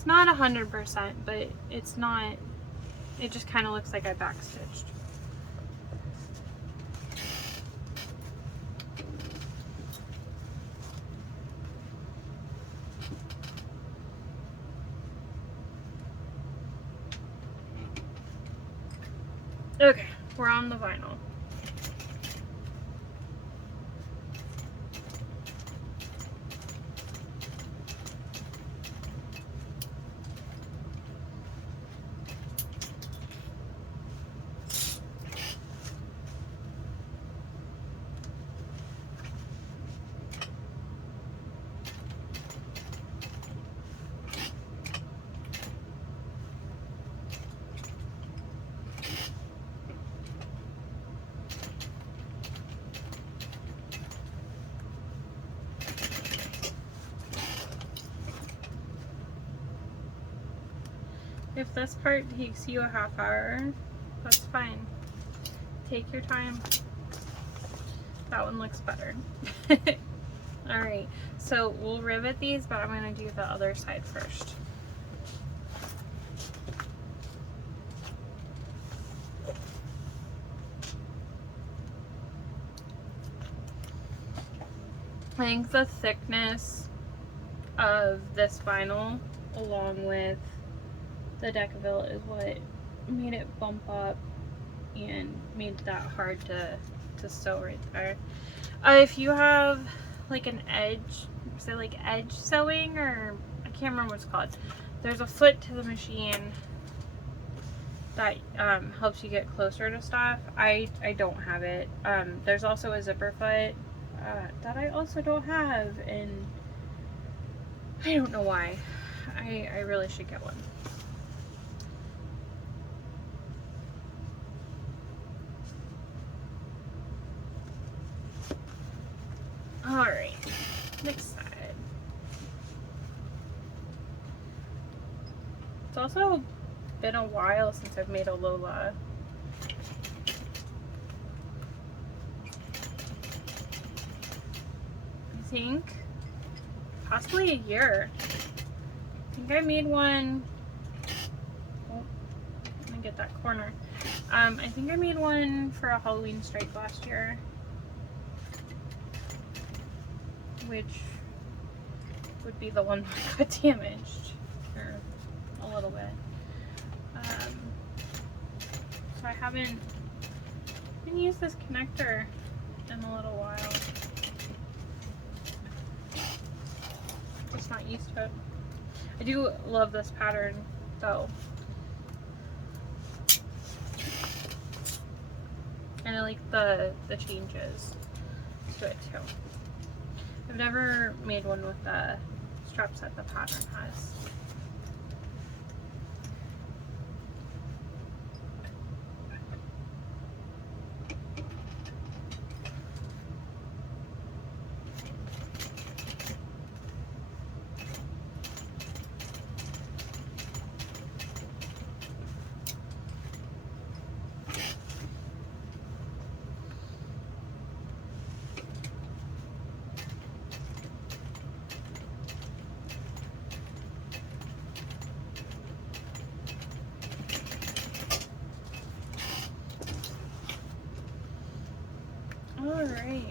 100%, but it's not, it just kind of looks like I backstitched. Okay, we're on the vinyl. If this part takes you a half hour, that's fine. Take your time. That one looks better. Alright, so we'll rivet these, but I'm going to do the other side first. I think the thickness of this vinyl along with the Decaville is what made it bump up and made that hard to sew right there. If you have like an edge, say like edge sewing, or I can't remember what it's called, there's a foot to the machine that helps you get closer to stuff. I don't have it. There's also a zipper foot that I also don't have, and I don't know why. I really should get one. Alright, next side. It's also been a while since I've made a Lola. I think possibly a year. I think I made one. Oh, let me get that corner. I think I made one for a Halloween strike last year, which would be the one that got damaged, or a little bit. So I haven't used this connector in a little while. Just not used to it. I do love this pattern though. And I like the changes to it too. I've never made one with the straps that the pattern has. Alright.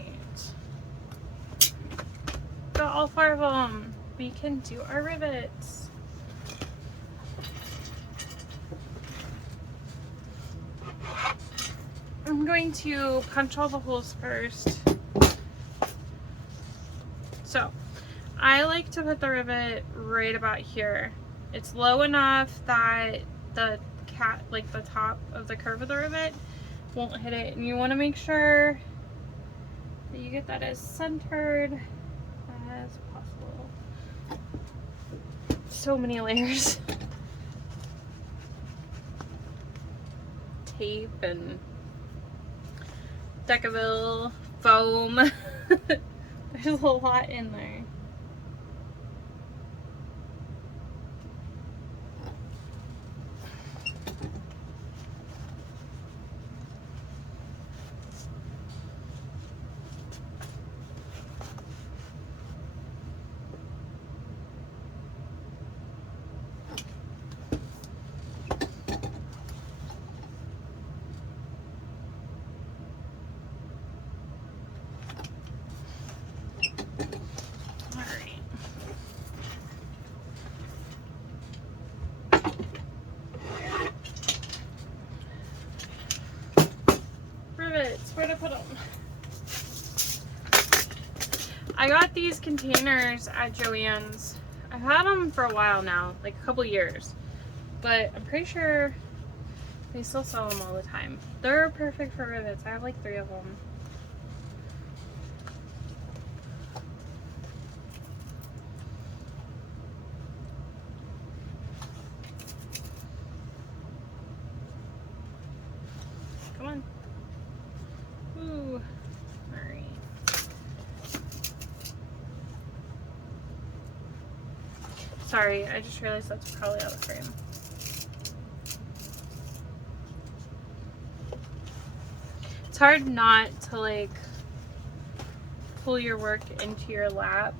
Got all 4 of them. We can do our rivets. I'm going to punch all the holes first. So, I like to put the rivet right about here. It's low enough that the top of the curve of the rivet won't hit it, and you want to make sure that you get that as centered as possible. So many layers. Tape and Decaville, foam. There's a lot in there. Where to put them? I got these containers at Joann's. I've had them for a while now, like a couple years, but I'm pretty sure they still sell them all the time. They're perfect for rivets. I have like 3 of them. Come on. Ooh. Alright. Sorry, I just realized that's probably out of frame. It's hard not to like pull your work into your lap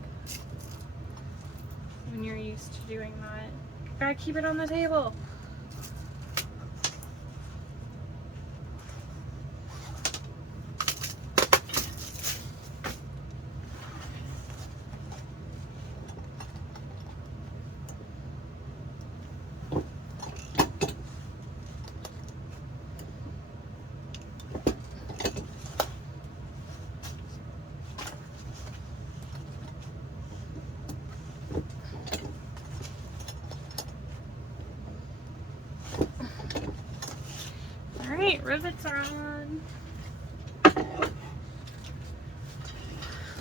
when you're used to doing that. Gotta keep it on the table. Alright, rivets are on.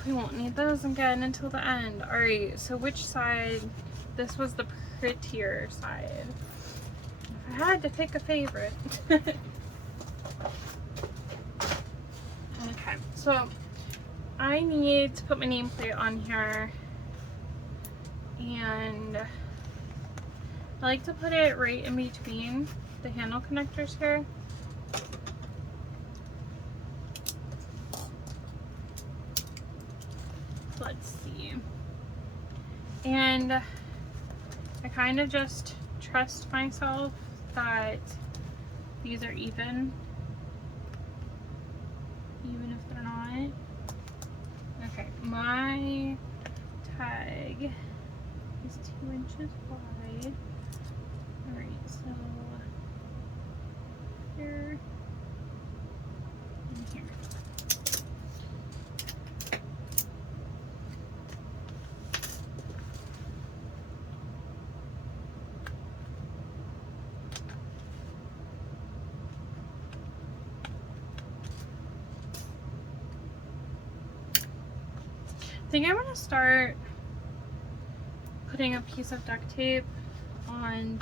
We won't need those again until the end. Alright, so which side? This was the prettier side. If I had to pick a favorite. Okay, so I need to put my nameplate on here, and I like to put it right in between the handle connectors here. Let's see. And I kind of just trust myself that these are even if they're not. Okay, my tag is 2 inches wide. Alright, so here and here. I think I'm going to start putting a piece of duct tape on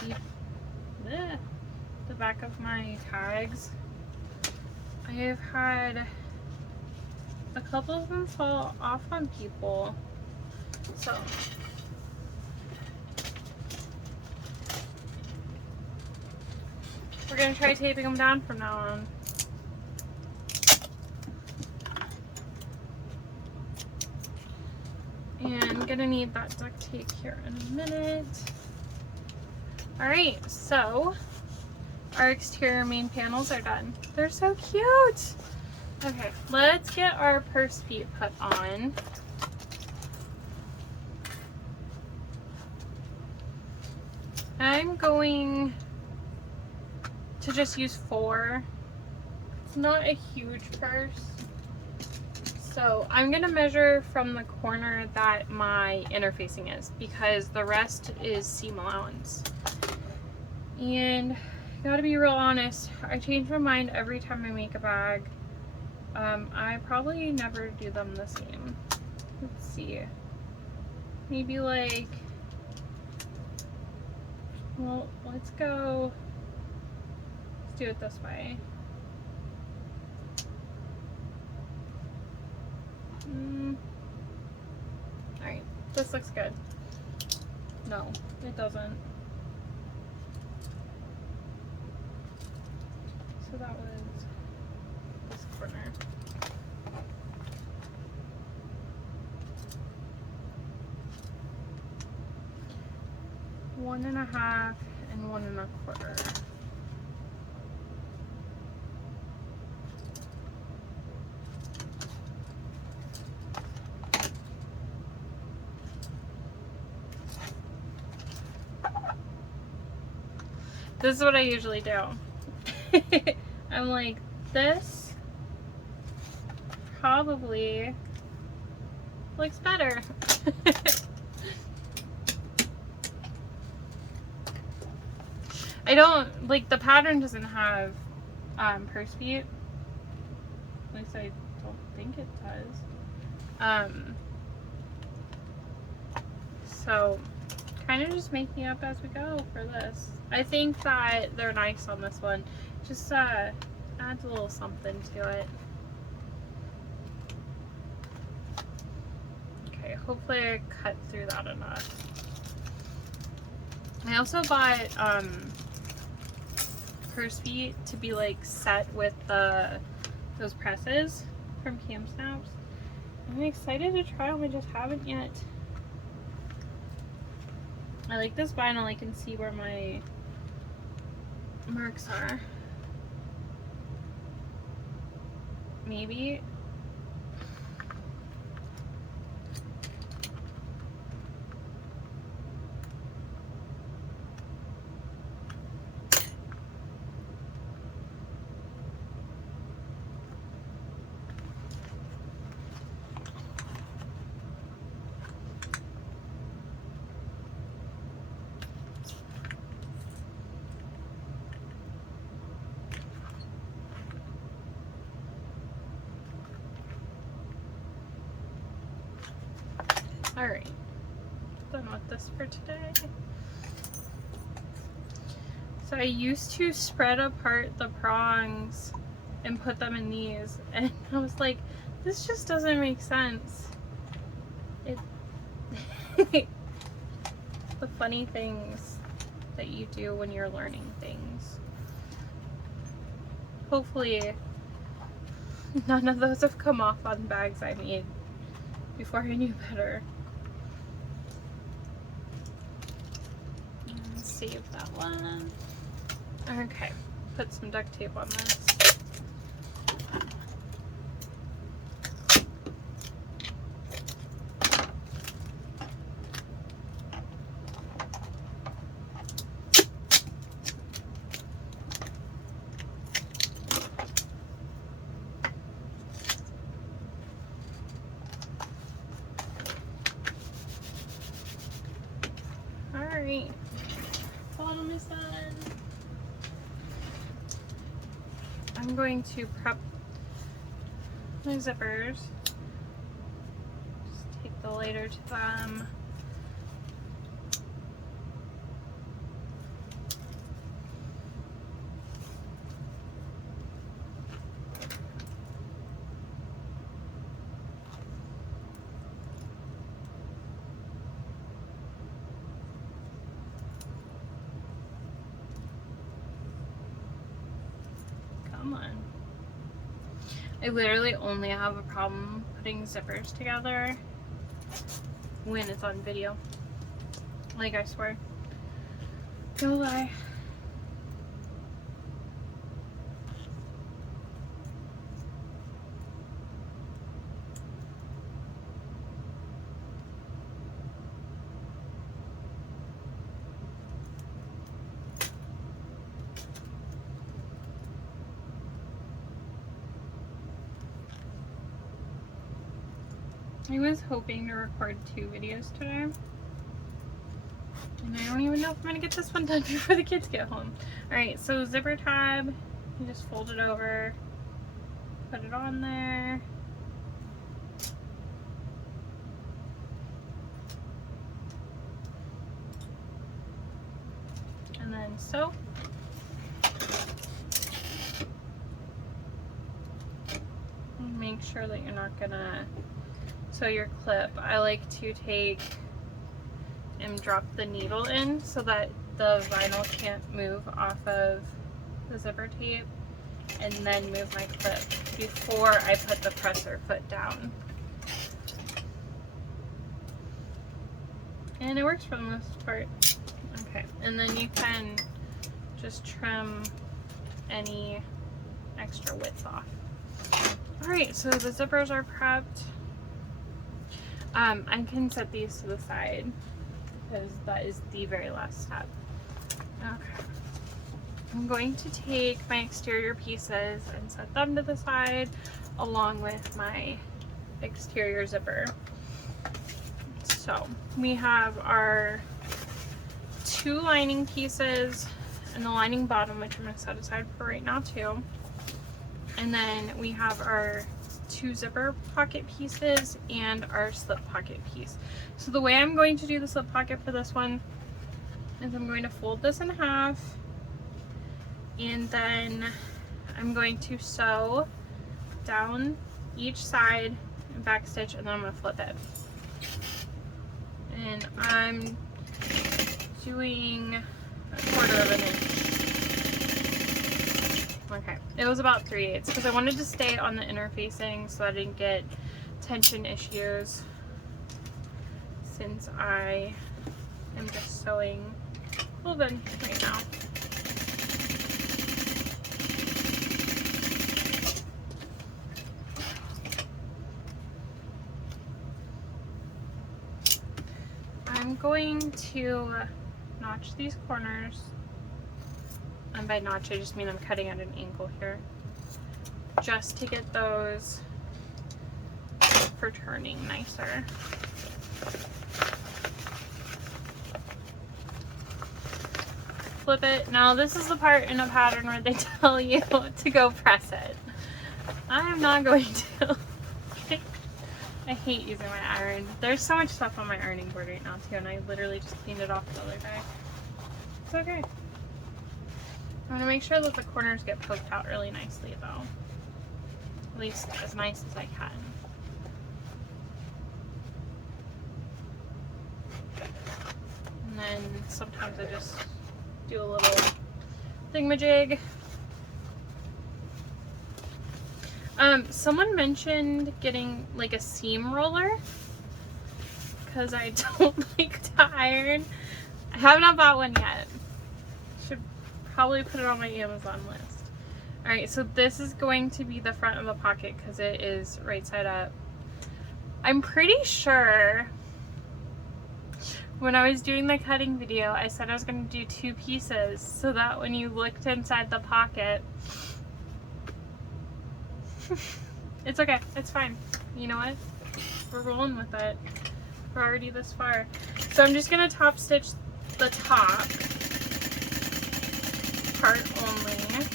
the back of my tags. I have had a couple of them fall off on people, so we're going to try taping them down from now on. And I'm gonna need that duct tape here in a minute. Alright, so our exterior main panels are done. They're so cute! Okay, let's get our purse feet put on. I'm going to just use 4. It's not a huge purse. So I'm going to measure from the corner that my interfacing is, because the rest is seam allowance. And I gotta be real honest, I change my mind every time I make a bag. I probably never do them the same. Let's see. Maybe like, well, let's do it this way. Alright, this looks good. No, it doesn't. So that was this corner. One and a half and 1 1/4. This is what I usually do. I'm like, this probably looks better. I don't, like, the pattern doesn't have purse feet. At least I don't think it does. So, kind of just making up as we go for this. I think that they're nice on this one. Just adds a little something to it. Okay, hopefully I cut through that enough. I also bought purse feet to be like set with the those presses from Cam Snaps. I'm excited to try them, I just haven't yet. I like this vinyl, I can see where my marks are. Maybe. Alright, done with this for today. So I used to spread apart the prongs and put them in these, and I was like, this just doesn't make sense. It the funny things that you do when you're learning things. Hopefully none of those have come off on bags I made before I knew better. And save that one. Okay, put some duct tape on this. Alright, bottom is done. I'm going to prep my zippers. Just take the lighter to them. Come on. I literally only have a problem putting zippers together when it's on video. Like, I swear. No lie. I was hoping to record 2 videos today, and I don't even know if I'm going to get this one done before the kids get home. Alright, so zipper tab, you just fold it over, put it on there. And then sew. And make sure that you're not going to sew your clip. I like to take and drop the needle in so that the vinyl can't move off of the zipper tape, and then move my clip before I put the presser foot down. And it works for the most part. Okay, and then you can just trim any extra width off. Alright, so the zippers are prepped. I can set these to the side because that is the very last step. Okay. I'm going to take my exterior pieces and set them to the side along with my exterior zipper. So we have our 2 lining pieces and the lining bottom, which I'm going to set aside for right now too. And then we have our 2 zipper pocket pieces and our slip pocket piece. So the way I'm going to do the slip pocket for this one is I'm going to fold this in half, and then I'm going to sew down each side and back stitch, and then I'm going to flip it. And I'm doing 1/4 of an inch Okay, it was about 3/8 because I wanted to stay on the inner facing so I didn't get tension issues since I am just sewing woven right now. I'm going to notch these corners, and by notch I just mean I'm cutting at an angle here, just to get those for turning nicer. Flip it. Now this is the part in a pattern where they tell you to go press it. I am not going to. I hate using my iron. There's so much stuff on my ironing board right now too, and I literally just cleaned it off the other day. It's okay. I'm going to make sure that the corners get poked out really nicely though. At least as nice as I can. And then sometimes I just do a little thingamajig. Someone mentioned getting like a seam roller because I don't like to iron. I have not bought one yet. Should probably put it on my Amazon list. Alright, so this is going to be the front of the pocket because it is right side up. I'm pretty sure when I was doing the cutting video, I said I was going to do 2 pieces so that when you looked inside the pocket, it's okay, it's fine. You know what? We're rolling with it. We're already this far. So I'm just going to top stitch the top part only.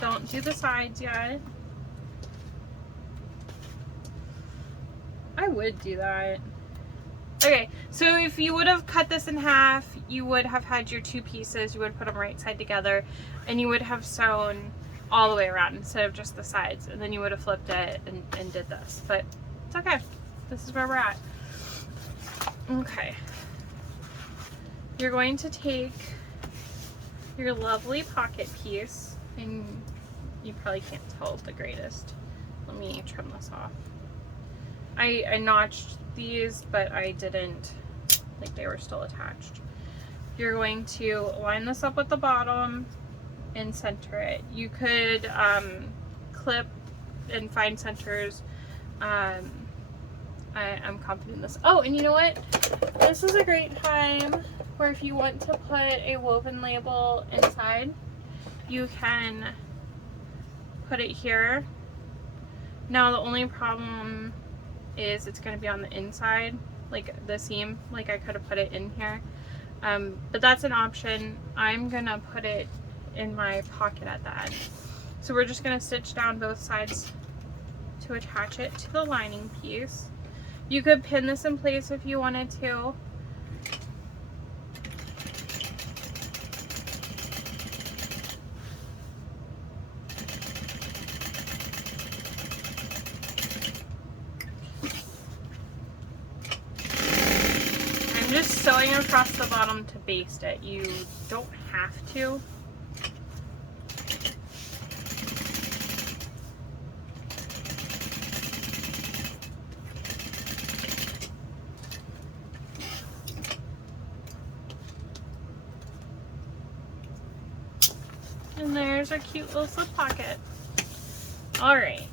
Don't do the sides yet. I would do that. Okay, so if you would have cut this in half, you would have had your 2 pieces, you would put them right side together, and you would have sewn all the way around instead of just the sides, and then you would have flipped it and did this, but it's okay. This is where we're at. Okay. You're going to take your lovely pocket piece, and you probably can't tell the greatest. Let me trim this off. I notched these, but I didn't, like they were still attached. You're going to line this up with the bottom and center it. You could clip and find centers. I'm confident in this. Oh, and you know what? This is a great time where if you want to put a woven label inside, you can put it here. Now the only problem is it's going to be on the inside, like the seam. Like I could have put it in here, but that's an option. I'm gonna put it in my pocket at the end. So we're just going to stitch down both sides to attach it to the lining piece. You could pin this in place if you wanted to. I'm just sewing across the bottom to baste it. You don't have to. And there's our cute little slip pocket. Alright.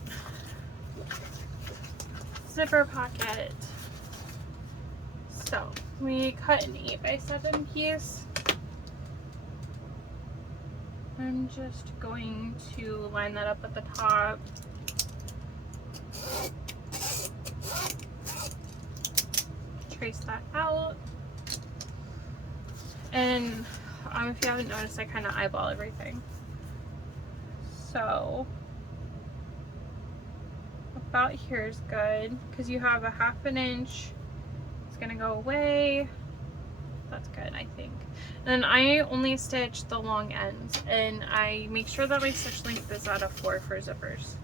Zipper pocket. So, we cut an 8x7 piece. I'm just going to line that up at the top. Trace that out. And if you haven't noticed, I kind of eyeball everything. So about here is good because you have a 1/2 inch. It's gonna go away. That's good, I think. And I only stitch the long ends, and I make sure that my stitch length is out of 4 for zippers.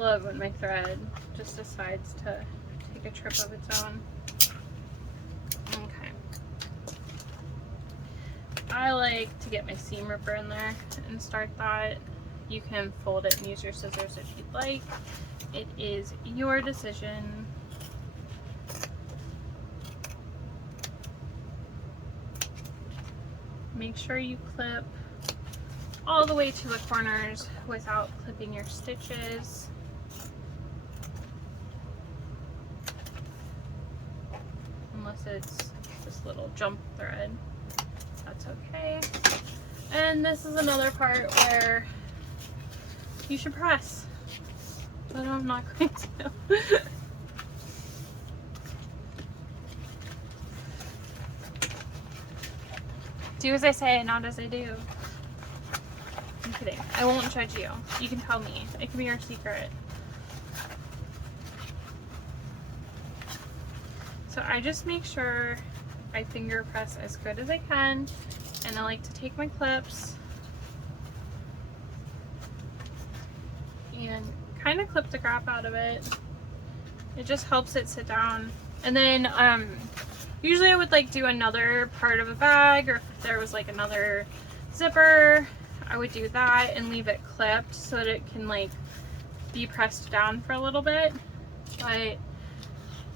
love when my thread just decides to take a trip of its own. Okay. I like to get my seam ripper in there and start that. You can fold it and use your scissors if you'd like. It is your decision. Make sure you clip all the way to the corners without clipping your stitches. Unless it's this little jump thread. That's okay. And this is another part where you should press. But I'm not going to. Do as I say, not as I do. I'm kidding. I won't judge you. You can tell me. It can be your secret. So I just make sure I finger press as good as I can. And I like to take my clips and kind of clip the crap out of it. It just helps it sit down. And then usually I would like do another part of a bag, or if there was like another zipper, I would do that and leave it clipped so that it can like be pressed down for a little bit. But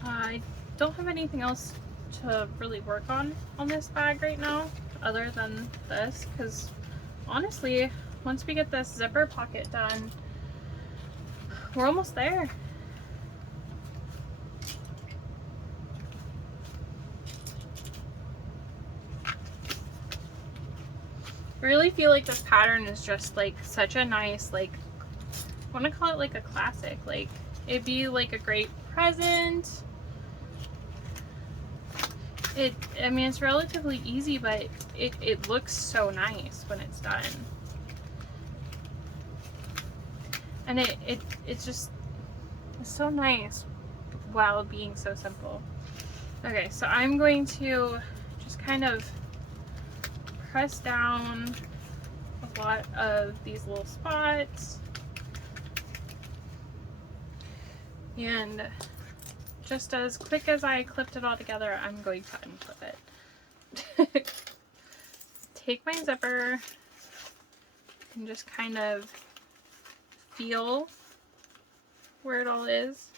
I don't have anything else to really work on this bag right now other than this, because honestly, once we get this zipper pocket done, we're almost there. I really feel like this pattern is just like such a nice, like, I want to call it like a classic. Like, it'd be like a great present. I mean, it's relatively easy, but it looks so nice when it's done. And it's just, it's so nice while being so simple. Okay, so I'm going to just kind of press down a lot of these little spots, and just as quick as I clipped it all together, I'm going to unclip it. Take my zipper and just kind of feel where it all is.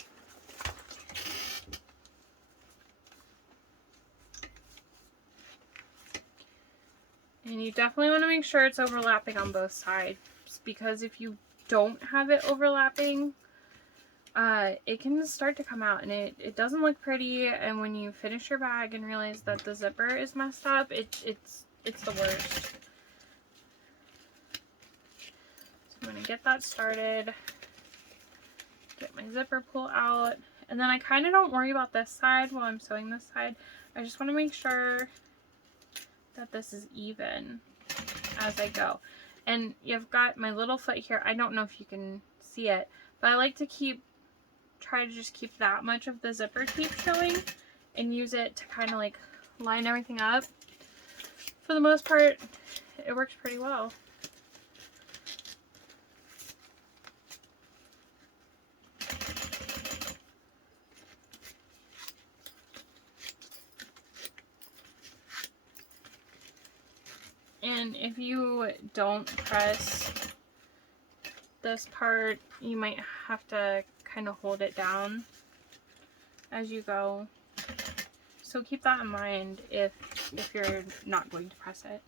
And you definitely want to make sure it's overlapping on both sides, because if you don't have it overlapping, it can start to come out and it doesn't look pretty, and when you finish your bag and realize that the zipper is messed up, it's the worst. So I'm going to get that started, get my zipper pull out, and then I kind of don't worry about this side while I'm sewing this side. I just want to make sure that this is even as I go. And you've got my little foot here. I don't know if you can see it, but I like to try to just keep that much of the zipper tape showing and use it to kind of like line everything up. For the most part, it works pretty well. And if you don't press this part, you might have to kind of hold it down as you go. So keep that in mind if you're not going to press it.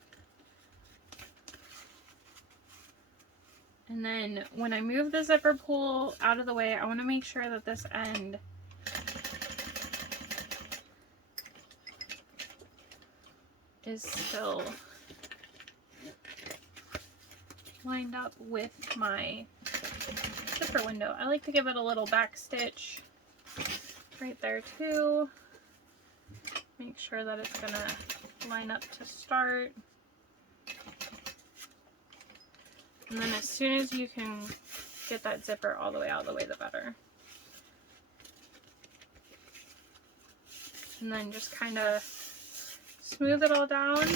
And then when I move the zipper pull out of the way, I want to make sure that this end is still lined up with my zipper window. I like to give it a little back stitch right there too. Make sure that it's gonna line up to start. And then as soon as you can get that zipper all the way out of the way, the better. And then just kind of smooth it all down.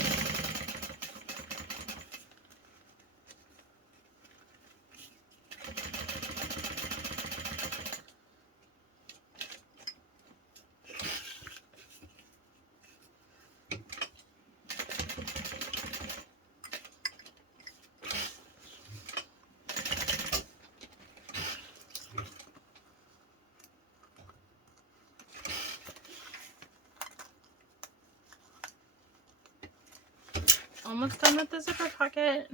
almost done with the zipper pocket.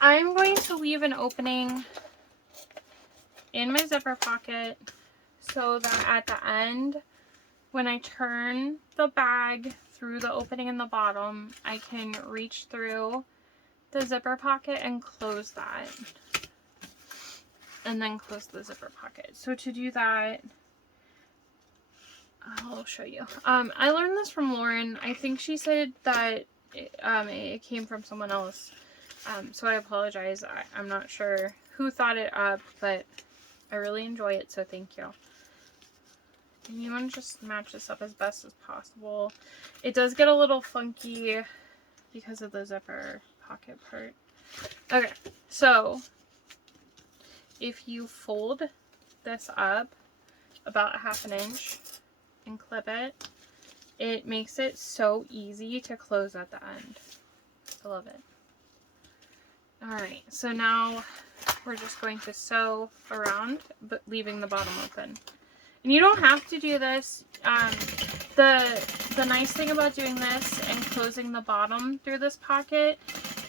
I'm going to leave an opening in my zipper pocket so that at the end, when I turn the bag through the opening in the bottom, I can reach through the zipper pocket and close that. And then close the zipper pocket. So to do that, I'll show you. I learned this from Lauren. I think she said that it came from someone else. So I apologize. I'm not sure who thought it up, but I really enjoy it, so thank you. And you want to just match this up as best as possible. It does get a little funky because of the zipper pocket part. Okay, so if you fold this up about 1/2 inch and clip it, it makes it so easy to close at the end. I love it. Alright, so now we're just going to sew around, but leaving the bottom open. And you don't have to do this. The nice thing about doing this and closing the bottom through this pocket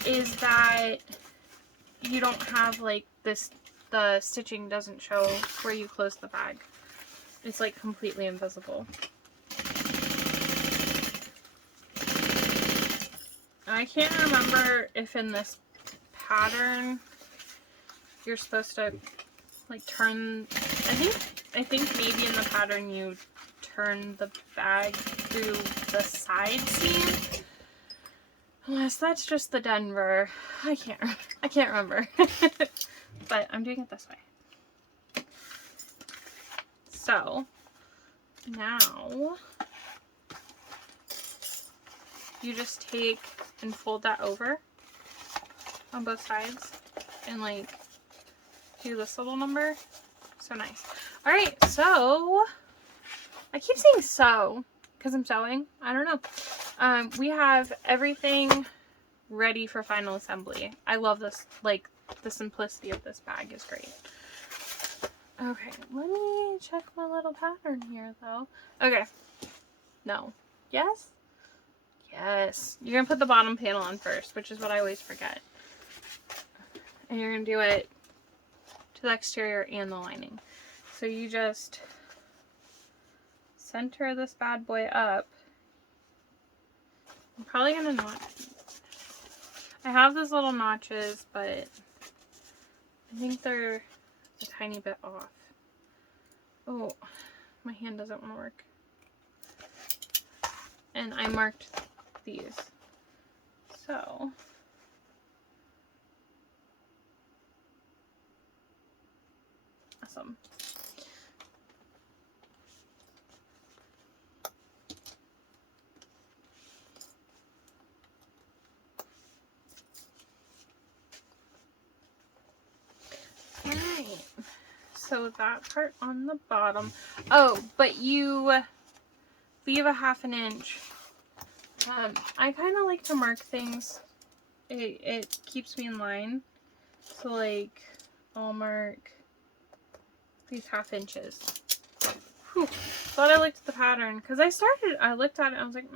is that you don't have like this, the stitching doesn't show where you close the bag. It's like completely invisible. I can't remember if in this pattern you're supposed to like turn, I think maybe in the pattern you turn the bag through the side seam. Unless that's just the Denver. I can't remember. But I'm doing it this way. So now you just take and fold that over on both sides and like do this little number. So nice. All right, so I keep saying so because I'm sewing. I don't know. We have everything ready for final assembly. I love this. Like the simplicity of this bag is great. Okay, let me check my little pattern here though. Okay. No. Yes? Yes. You're going to put the bottom panel on first, which is what I always forget. And you're going to do it to the exterior and the lining. So you just center this bad boy up. I'm probably going to notch. I have those little notches, but I think they're a tiny bit off. Oh, my hand doesn't want to work. And I marked these. So awesome. All right. So that part on the bottom. Oh, but you leave a 1/2 inch. I kind of like to mark things. It keeps me in line. So like, I'll mark these 1/2 inches. Whew. Thought I looked at the pattern because I looked at it and I was like,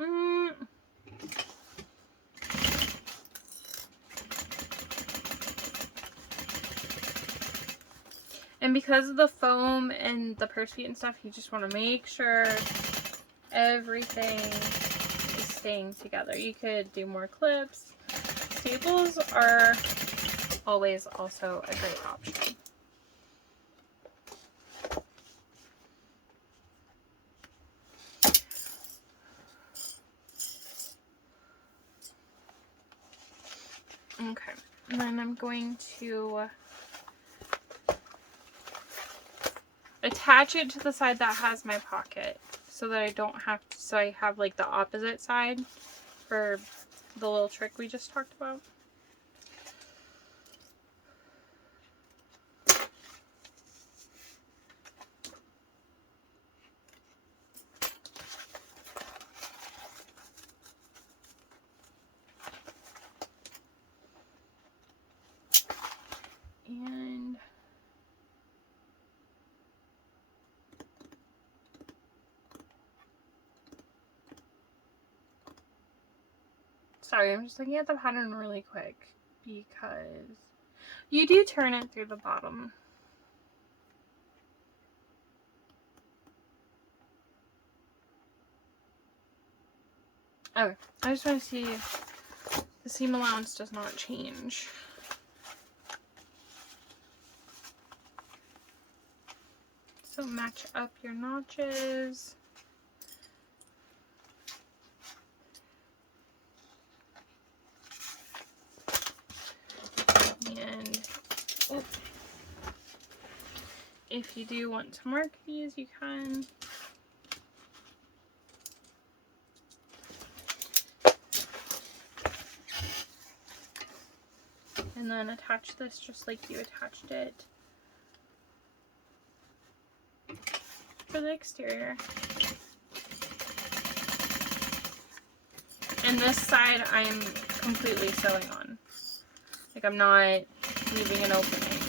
And because of the foam and the purse feet and stuff, you just want to make sure everything is staying together. You could do more clips. Staples are always also a great option. Okay, and then I'm going to attach it to the side that has my pocket so that I don't have to, so I have like the opposite side for the little trick we just talked about. And Sorry, I'm just looking at the pattern really quick because you do turn it through the bottom. Okay, I just want to see the seam allowance does not change. So match up your notches. And if you do want to mark these, you can. And then attach this just like you attached it for the exterior. And this side I'm completely sewing on. Like, I'm not leaving an opening.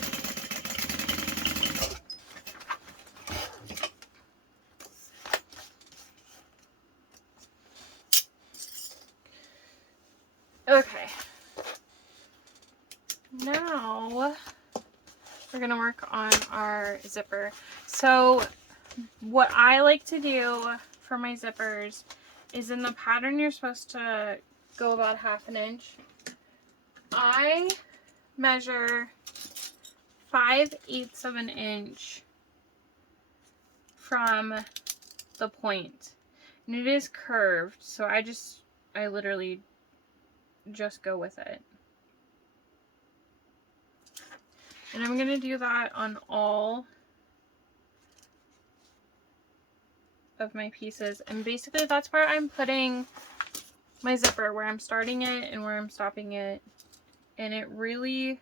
Okay. Now we're gonna work on our zipper. So what I like to do for my zippers is, in the pattern you're supposed to go about 1/2 inch. I measure 5/8 of an inch from the point, and it is curved, so I literally just go with it. And I'm going to do that on all of my pieces. And basically that's where I'm putting my zipper, where I'm starting it and where I'm stopping it. And it really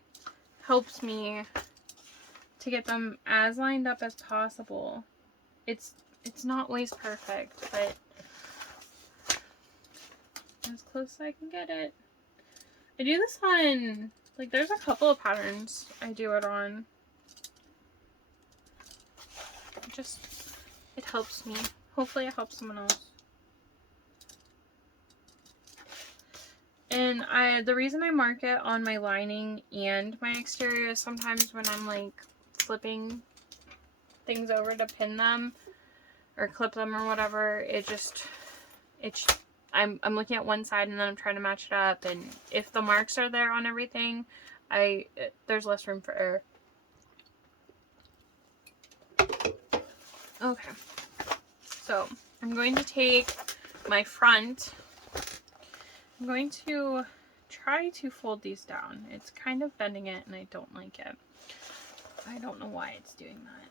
helps me to get them as lined up as possible. It's not always perfect, but as close as I can get it. I do this on, like, there's a couple of patterns I do it on. It helps me. Hopefully it helps someone else. And the reason I mark it on my lining and my exterior is sometimes when I'm like flipping things over to pin them or clip them or whatever, I'm looking at one side and then I'm trying to match it up, and if the marks are there on everything, there's less room for error. Okay, so I'm going to take my front. I'm going to try to fold these down. It's kind of bending it and I don't like it. I don't know why it's doing that.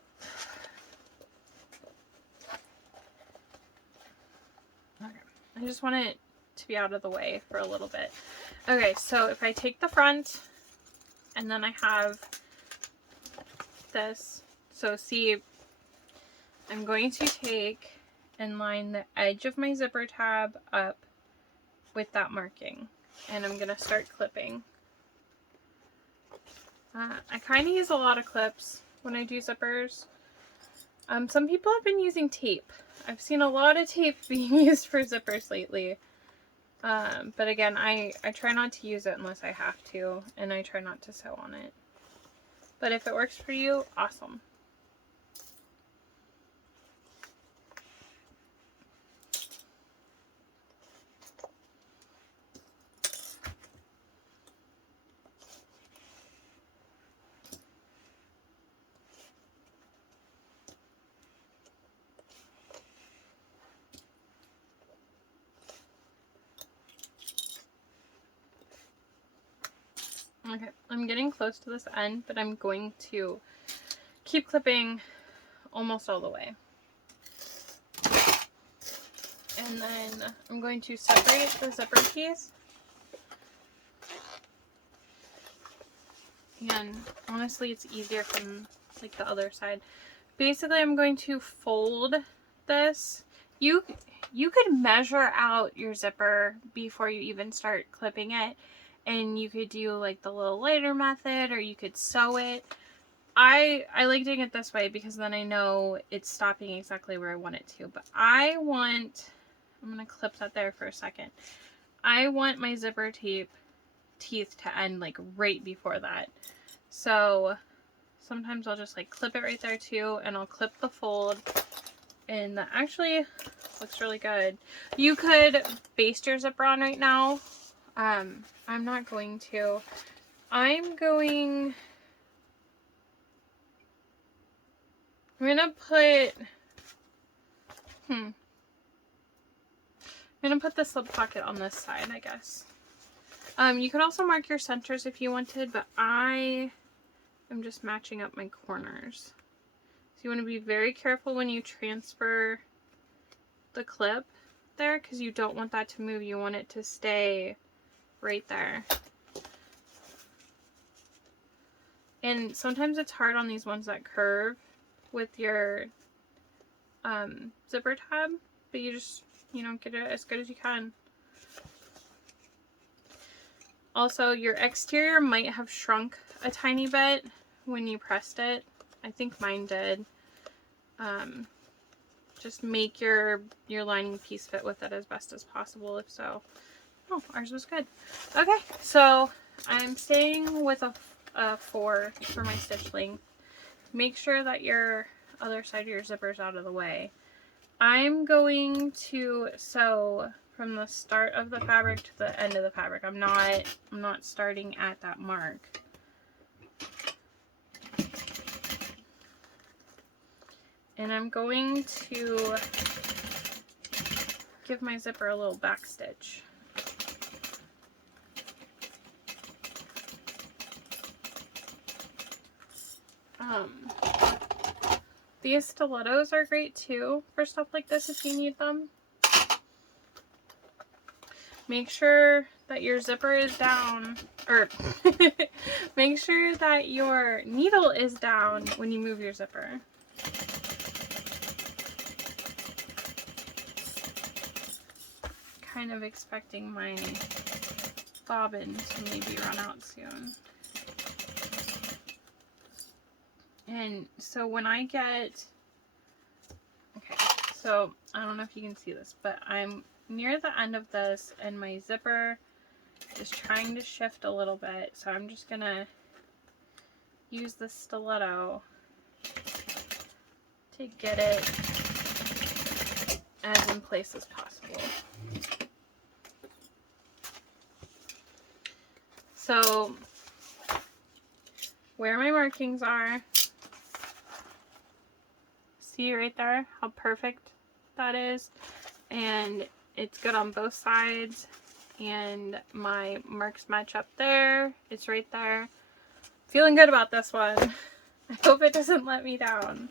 Okay, I just want it to be out of the way for a little bit. Okay, so if I take the front and then I have this, so see, I'm going to take and line the edge of my zipper tab up with that marking, and I'm gonna start clipping. I kind of use a lot of clips when I do zippers. Some people have been using tape. I've seen a lot of tape being used for zippers lately. But again, I try not to use it unless I have to, and I try not to sew on it. But if it works for you, awesome. Okay, I'm getting close to this end, but I'm going to keep clipping almost all the way. And then I'm going to separate the zipper piece. And honestly, it's easier from like the other side. Basically, I'm going to fold this. You could measure out your zipper before you even start clipping it. And you could do like the little lighter method, or you could sew it. I like doing it this way because then I know it's stopping exactly where I want it to. But I'm going to clip that there for a second. I want my zipper tape teeth to end like right before that. So sometimes I'll just like clip it right there too, and I'll clip the fold, and that actually looks really good. You could baste your zipper on right now. I'm not going to. I'm gonna put the slip pocket on this side, I guess. You could also mark your centers if you wanted, but I am just matching up my corners. So you want to be very careful when you transfer the clip there, because you don't want that to move. You want it to stay right there. And sometimes it's hard on these ones that curve with your zipper tab, but you just, get it as good as you can. Also, your exterior might have shrunk a tiny bit when you pressed it. I think mine did. Just make your lining piece fit with it as best as possible, if so. Oh, ours was good. Okay, so I'm staying with a 4 for my stitch length. Make sure that your other side of your zipper is out of the way. I'm going to sew from the start of the fabric to the end of the fabric. I'm not starting at that mark. And I'm going to give my zipper a little back stitch. These stilettos are great too for stuff like this if you need them. Make sure that your zipper is down, or make sure that your needle is down when you move your zipper. Kind of expecting my bobbin to maybe run out soon. And so when I get, okay, so I don't know if you can see this, but I'm near the end of this and my zipper is trying to shift a little bit. So I'm just gonna use the stiletto to get it as in place as possible. So where my markings are, see right there how perfect that is, and it's good on both sides, and my marks match up there. It's right there. Feeling good about this one. I hope it doesn't let me down.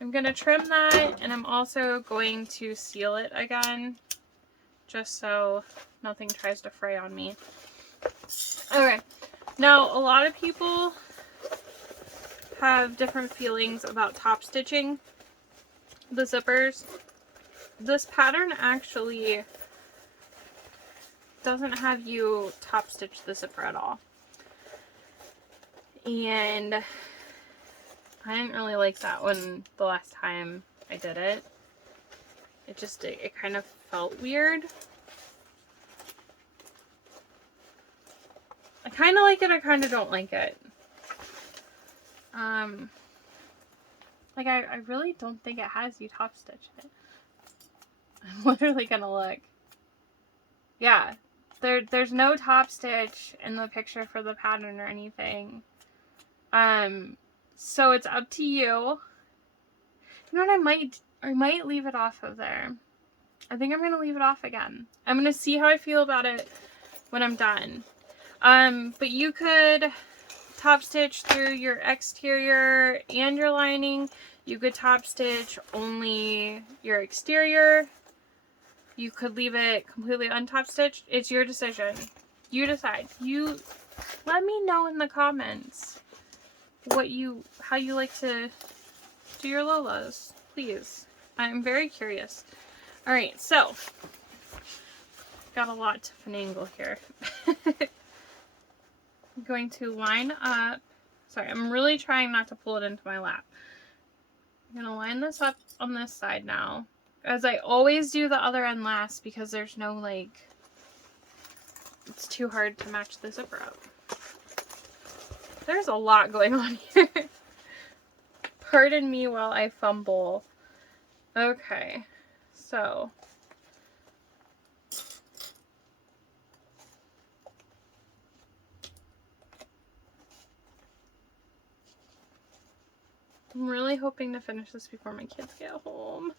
I'm gonna trim that, and I'm also going to seal it again just so nothing tries to fray on me. Okay, now a lot of people have different feelings about top stitching the zippers. This pattern actually doesn't have you top stitch the zipper at all, and I didn't really like that when the last time I did it. It kind of felt weird. I kind of like it, I kind of don't like it. Like I really don't think it has you top stitch it. I'm literally gonna look. Yeah, there's no top stitch in the picture for the pattern or anything. So it's up to you. You know what, I might leave it off of there. I think I'm gonna leave it off again. I'm gonna see how I feel about it when I'm done. But you could top stitch through your exterior and your lining. You could top stitch only your exterior. You could leave it completely untop stitched. It's your decision. You decide. You let me know in the comments how you like to do your Lolas, please. I'm very curious. All right, so got a lot to finagle here. I'm going to line up. Sorry, I'm really trying not to pull it into my lap. I'm going to line this up on this side now. As I always do the other end last because there's no like it's too hard to match the zipper up. There's a lot going on here. Pardon me while I fumble. Okay, so I'm really hoping to finish this before my kids get home.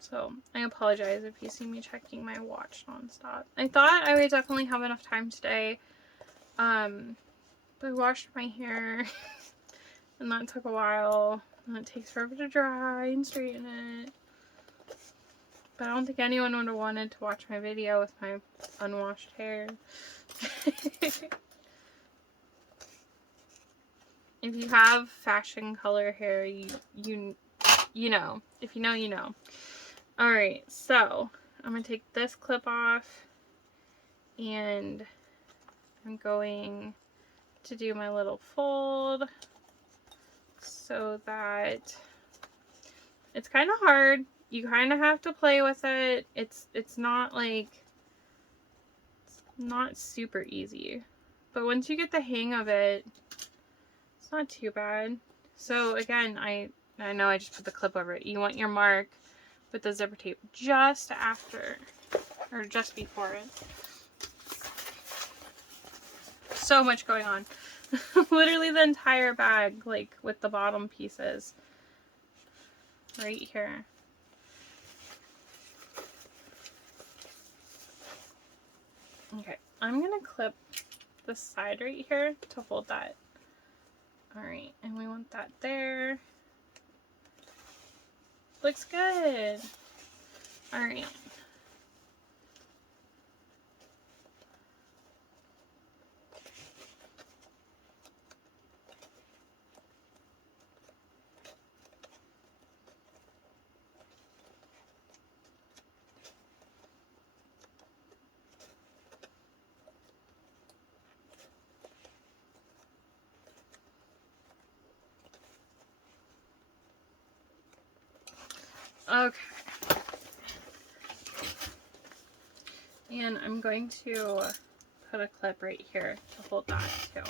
So I apologize if you see me checking my watch nonstop. I thought I would definitely have enough time today. But I washed my hair and that took a while. And it takes forever to dry and straighten it. But I don't think anyone would have wanted to watch my video with my unwashed hair. If you have fashion color hair, you know. If you know, you know. Alright, so I'm going to take this clip off and I'm going to do my little fold so that it's kind of hard. You kind of have to play with it. It's not like, it's not super easy. But once you get the hang of it, it's not too bad. So again, I know I just put the clip over it. You want your mark with the zipper tape just after, or just before it. So much going on. Literally the entire bag, like with the bottom pieces. Right here. Okay, I'm gonna clip this side right here to hold that. Alright, and we want that there. Looks good. Alright. Okay. And I'm going to put a clip right here to hold that too.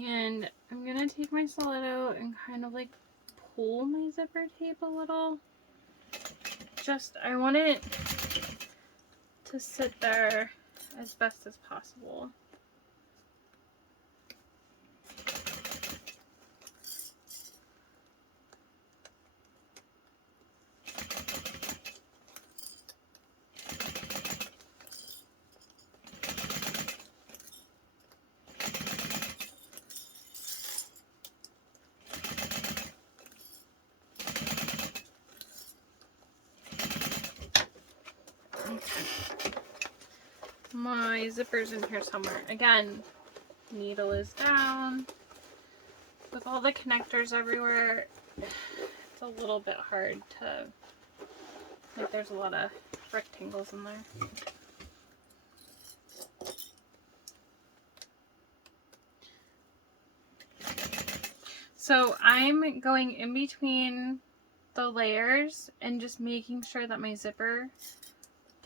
And I'm going to take my stiletto and kind of like pull my zipper tape a little. Just, I want it to sit there as best as possible. My zipper's in here somewhere. Again, needle is down. With all the connectors everywhere, it's a little bit hard to, like, there's a lot of rectangles in there. So I'm going in between the layers and just making sure that my zipper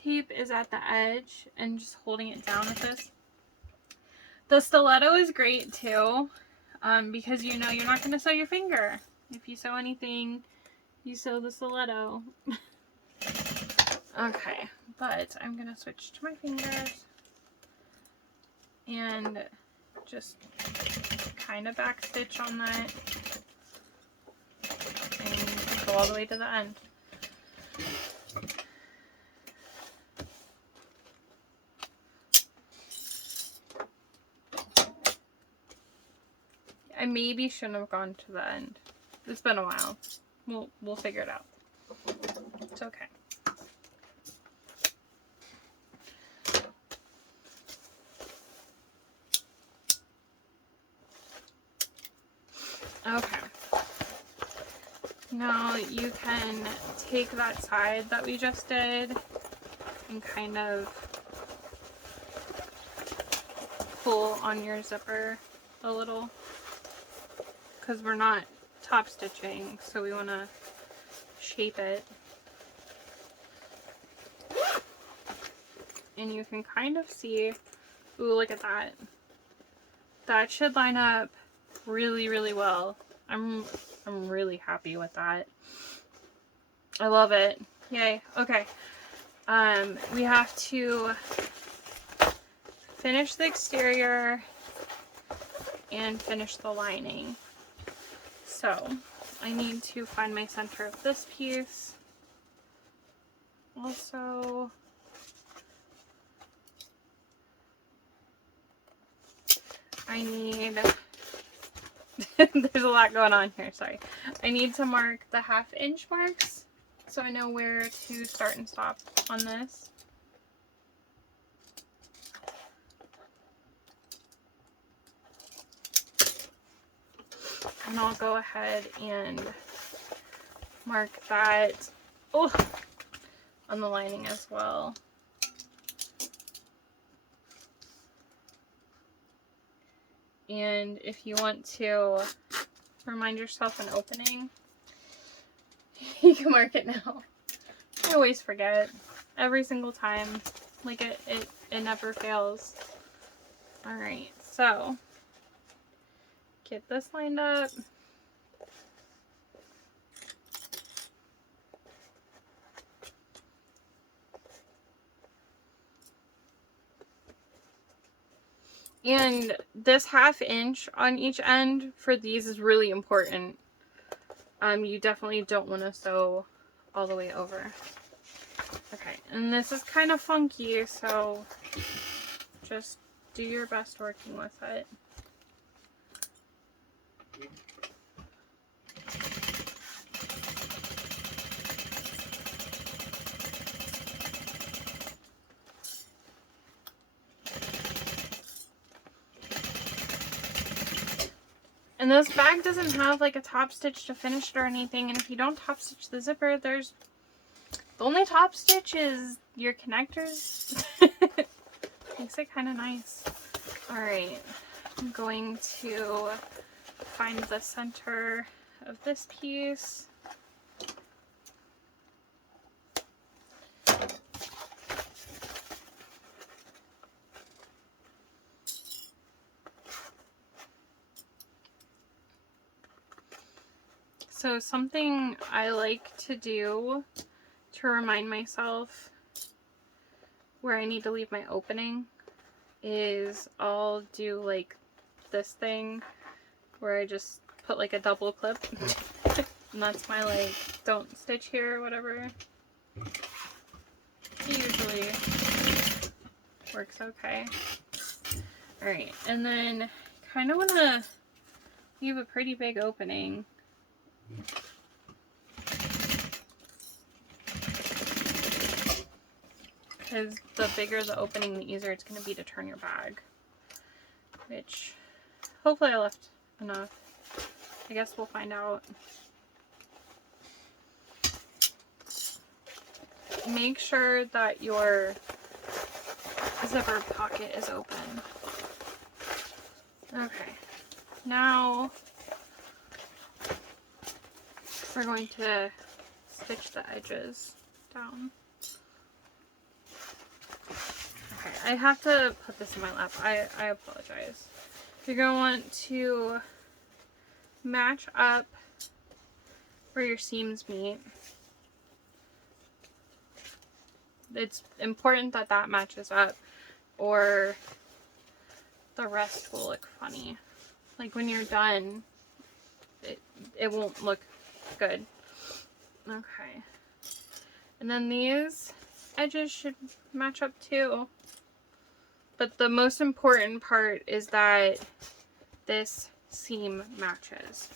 tape is at the edge and just holding it down with this. The stiletto is great too, because you know you're not going to sew your finger. If you sew anything, you sew the stiletto. Okay, but I'm going to switch to my fingers and just kind of back stitch on that and go all the way to the end. I maybe shouldn't have gone to the end. It's been a while. We'll figure it out. It's okay. Okay. Now you can take that side that we just did and kind of pull on your zipper a little because we're not top stitching, so we want to shape it. And you can kind of see, ooh, look at that. That should line up really, really well. I'm really happy with that. I love it. Yay. Okay. We have to finish the exterior and finish the lining. So I need to find my center of this piece. Also, I need, there's a lot going on here, sorry. I need to mark the 1/2 inch marks so I know where to start and stop on this. And I'll go ahead and mark that on the lining as well. And if you want to remind yourself an opening, you can mark it now. I always forget every single time. Like it never fails. Alright, so get this lined up. And this 1/2 inch on each end for these is really important. You definitely don't want to sew all the way over. Okay, and this is kind of funky, so just do your best working with it. And this bag doesn't have like a top stitch to finish it or anything, and if you don't top stitch the zipper, the only top stitch is your connectors. Makes it kind of nice. Alright, I'm going to find the center of this piece. So something I like to do to remind myself where I need to leave my opening is I'll do like this thing where I just put like a double clip and that's my like don't stitch here or whatever. It usually works okay. Alright, and then kind of want to leave a pretty big opening. Because the bigger the opening, the easier it's going to be to turn your bag. Which, hopefully I left enough. I guess we'll find out. Make sure that your zipper pocket is open. Okay, now we're going to stitch the edges down. Okay, I have to put this in my lap. I apologize. You're going to want to match up where your seams meet. It's important that that matches up or the rest will look funny. Like when you're done, it won't look good. Okay. And then these edges should match up too. But the most important part is that this seam matches.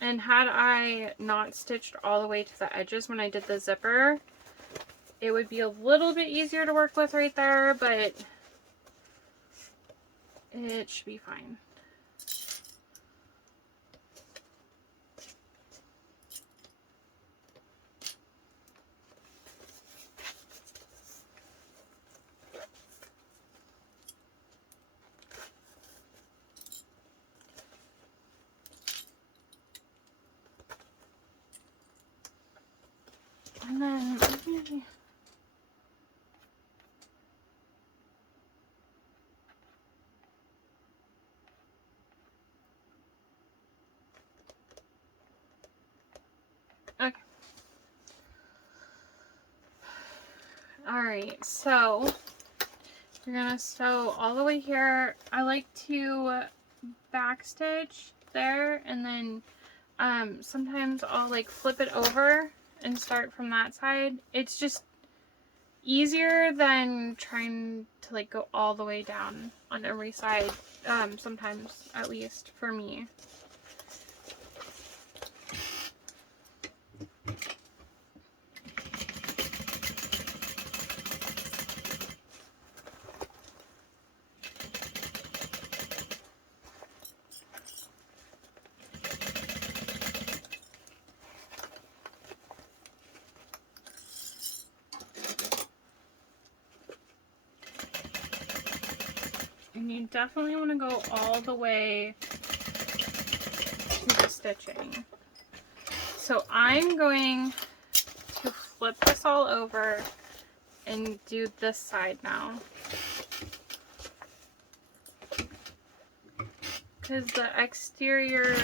And had I not stitched all the way to the edges when I did the zipper, it would be a little bit easier to work with right there, but it should be fine. And then okay. Alright, so you're gonna sew all the way here. I like to backstitch there, and then sometimes I'll like flip it over and start from that side. It's just easier than trying to like go all the way down on every side, sometimes, at least for me. And you definitely want to go all the way to the stitching. So I'm going to flip this all over and do this side now, because the exterior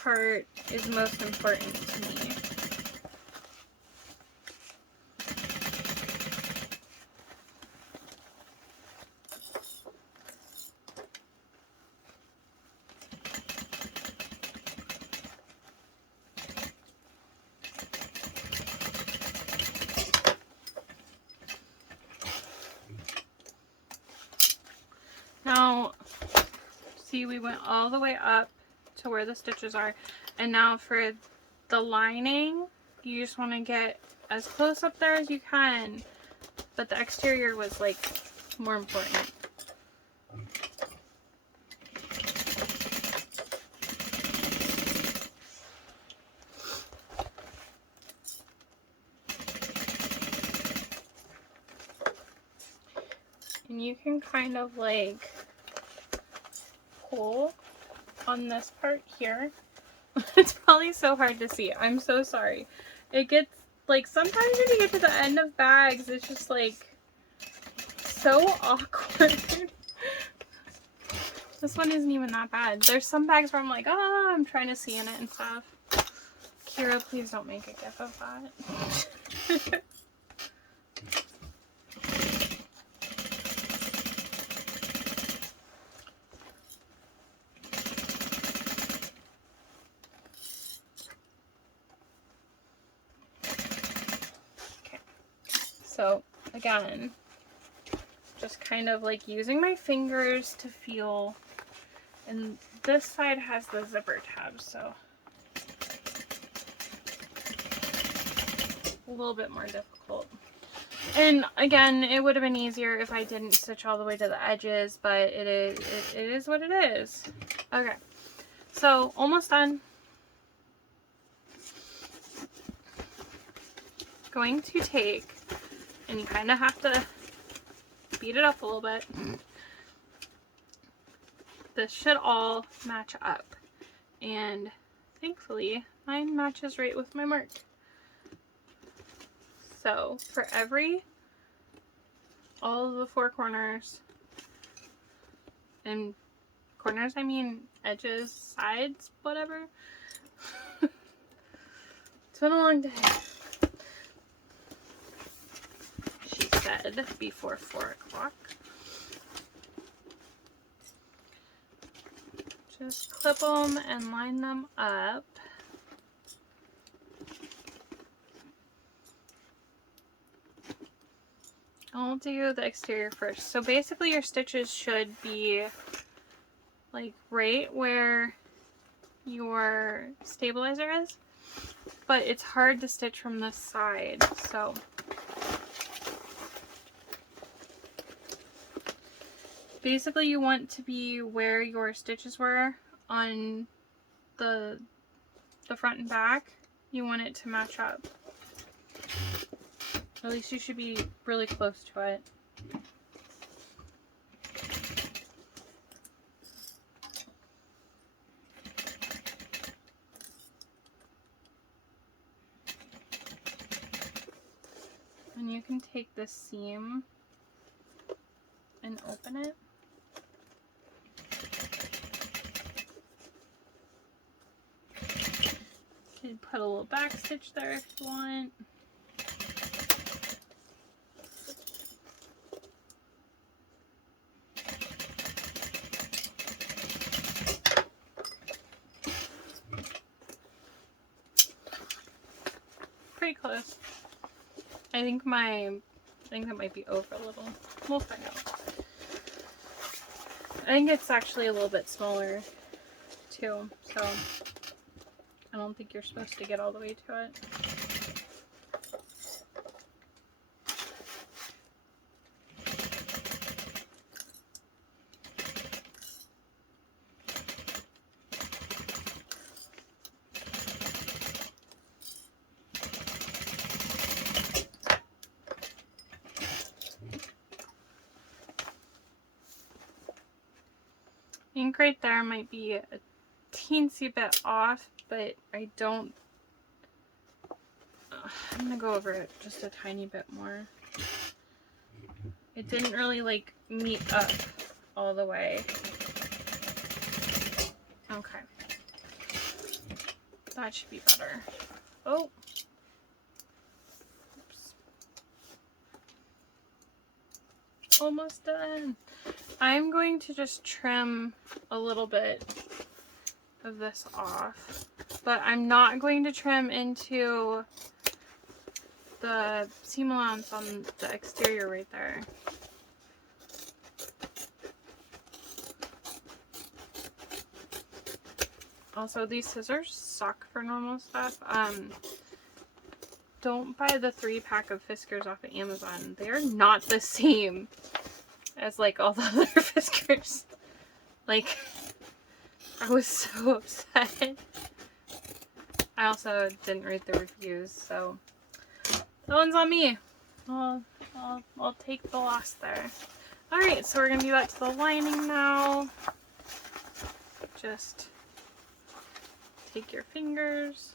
part is most important to me. Now, see, we went all the way up to where the stitches are, and now for the lining, you just want to get as close up there as you can, but the exterior was like more important. And you can kind of like pull on this part here. It's probably so hard to see. I'm so sorry. It gets like, sometimes when you get to the end of bags, it's just like so awkward. This one isn't even that bad. There's some bags where I'm like, oh, I'm trying to see in it and stuff. Kira, please don't make a gif of that. So again, just kind of like using my fingers to feel, and this side has the zipper tab, so a little bit more difficult. And again, it would have been easier if I didn't stitch all the way to the edges, but it is what it is. Okay, so almost done. Going to take, and you kind of have to beat it up a little bit. This should all match up, and thankfully mine matches right with my mark. So for all of the four corners, and corners I mean edges, sides, whatever. It's been a long day, she said before 4 o'clock. Just clip them and line them up. I'll do the exterior first. So basically your stitches should be like right where your stabilizer is, but it's hard to stitch from this side. So basically you want to be where your stitches were on the front and back. You want it to match up. At least you should be really close to it. And you can take this seam and open it. You can put a little back stitch there if you want. Pretty close. I think that might be over a little. We'll find out. I think it's actually a little bit smaller too, so I don't think you're supposed to get all the way to it. I think right there might be a teensy bit off, but I don't. I'm gonna go over it just a tiny bit more. It didn't really like meet up all the way. Okay. That should be better. Oh. Oops. Almost done. I'm going to just trim a little bit of this off, but I'm not going to trim into the seam allowance on the exterior right there. Also, these scissors suck for normal stuff. Don't buy the 3-pack of Fiskars off of Amazon. They are not the same as like all the other Fiskars. Like, I was so upset. I also didn't read the reviews, so that one's on me. I'll take the loss there. Alright, so we're gonna do that to the lining now. Just take your fingers.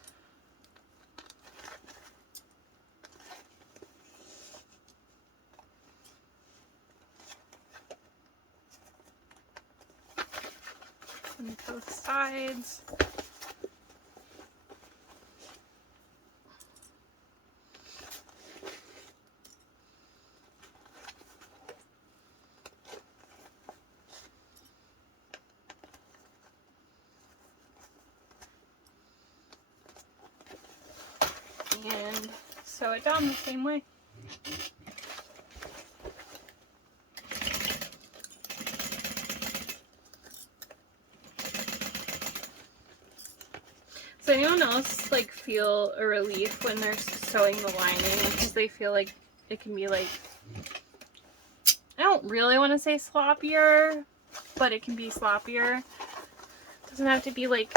On both sides. And sew it down the same way. Does anyone else like feel a relief when they're sewing the lining because they feel like it can be like, I don't really want to say sloppier, but it can be sloppier. It doesn't have to be like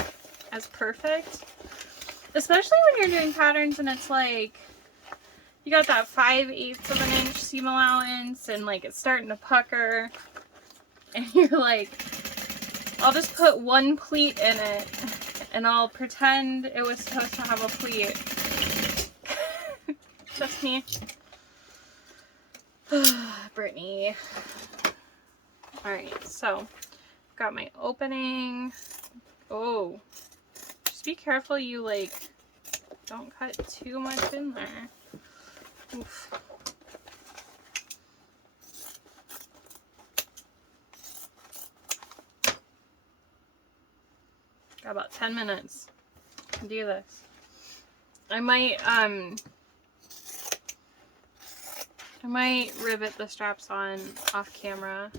as perfect. Especially when you're doing patterns and it's like, you got that 5/8 of an inch seam allowance and like it's starting to pucker. And you're like, I'll just put one pleat in it and I'll pretend it was supposed to have a pleat. Just me. Brittany. Alright, so I've got my opening. Oh. Just be careful you like don't cut too much in there. Oof. Got about 10 minutes to do this. I might rivet the straps on off camera.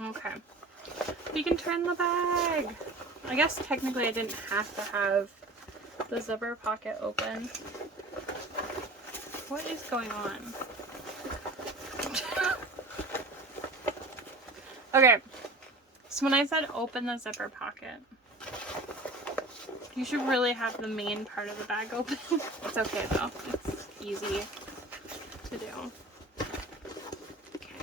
Okay. We can turn the bag. I guess technically I didn't have to have the zipper pocket open. What is going on? Okay. So when I said open the zipper pocket, you should really have the main part of the bag open. It's okay though. It's easy to do. Okay.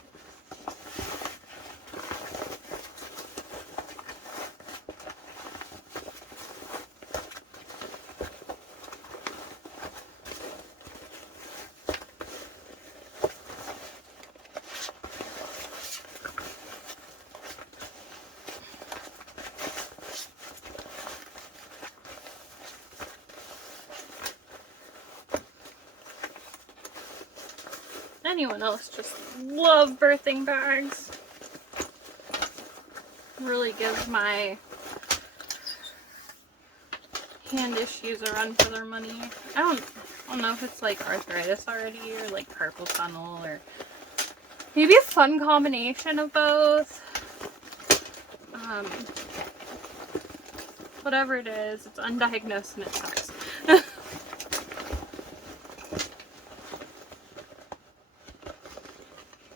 anyone else just love birthing bags. Really gives my hand issues a run for their money. I don't know if it's like arthritis already or like carpal tunnel or maybe a fun combination of both. Whatever it is, it's undiagnosed and it sucks.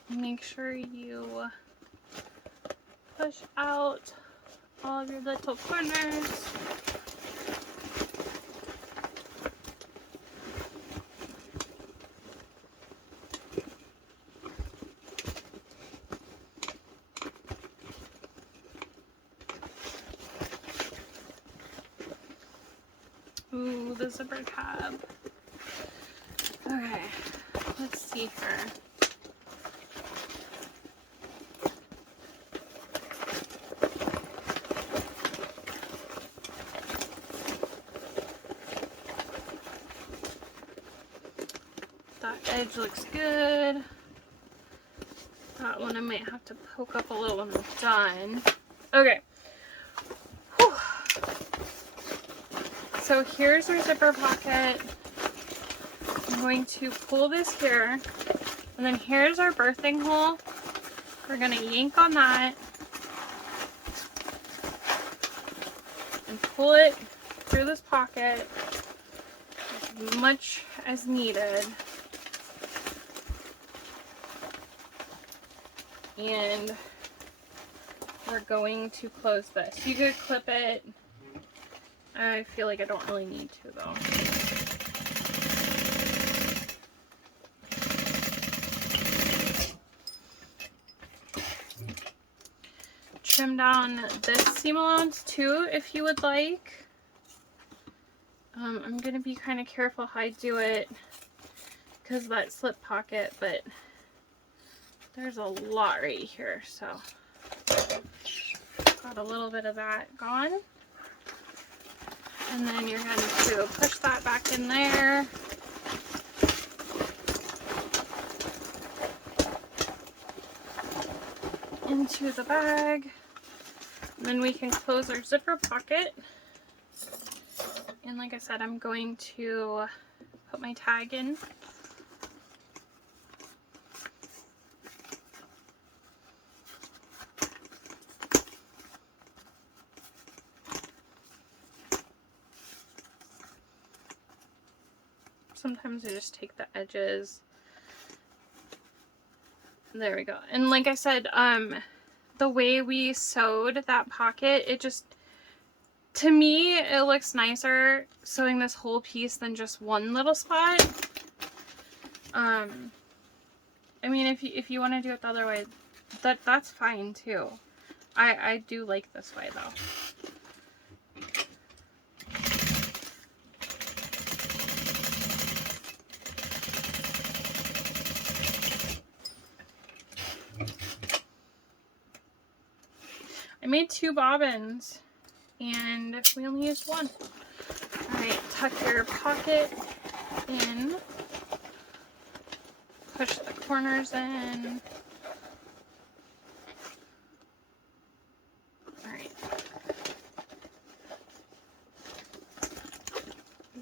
Make sure you push out all of your little corners. Ooh, the zipper tab. Okay, let's see here. That edge looks good. That one I might have to poke up a little when I'm done. Okay. Whew. So here's our zipper pocket. I'm going to pull this here. And then here's our birthing hole. We're going to yank on that. And pull it through this pocket as much as needed. And we're going to close this. You could clip it. I feel like I don't really need to though. Trim down this seam allowance too if you would like. I'm going to be kind of careful how I do it because of that slip pocket, but there's a lot right here, so got a little bit of that gone. And then you're going to push that back in there. Into the bag. And then we can close our zipper pocket. And like I said, I'm going to put my tag in. Sometimes I just take the edges. There we go. And like I said, the way we sewed that pocket, it just, to me, it looks nicer sewing this whole piece than just one little spot. I mean, if you want to do it the other way, that's fine too. I do like this way though. I made 2 bobbins and we only used 1. Alright, tuck your pocket in, push the corners in. Alright.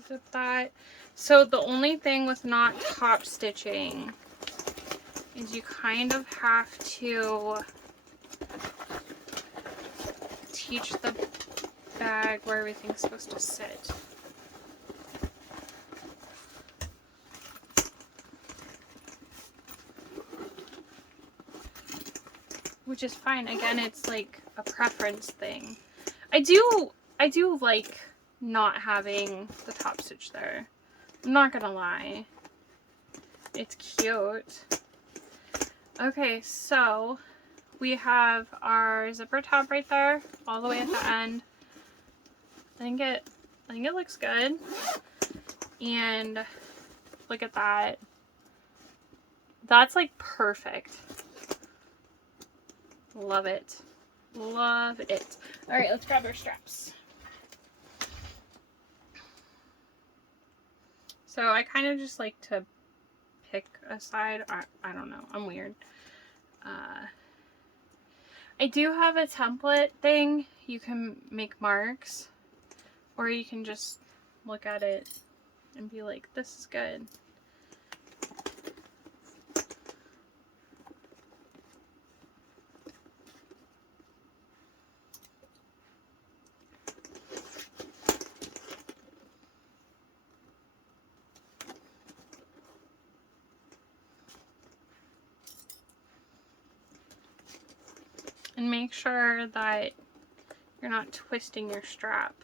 Zip that. So the only thing with not top stitching is you kind of have to teach the bag where everything's supposed to sit. Which is fine. Again, it's like a preference thing. I do like not having the top stitch there. I'm not gonna lie. It's cute. Okay, so we have our zipper tab right there, all the way at the end. I think it looks good. And look at that. That's like perfect. Love it. Love it. All right, let's grab our straps. So I kind of just like to pick a side. I don't know. I'm weird. I do have a template thing. You can make marks, or you can just look at it and be like, this is good. And make sure that you're not twisting your strap.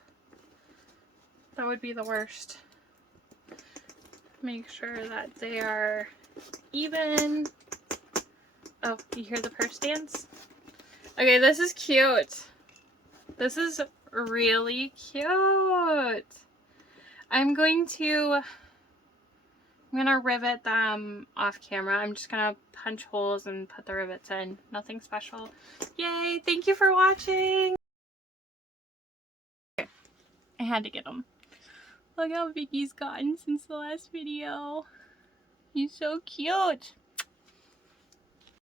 That would be the worst. Make sure that they are even. Oh, you hear the purse dance? Okay, this is cute. This is really cute. I'm gonna rivet them off camera. I'm just gonna punch holes and put the rivets in. Nothing special. Yay! Thank you for watching. I had to get them. Look how big he's gotten since the last video. He's so cute.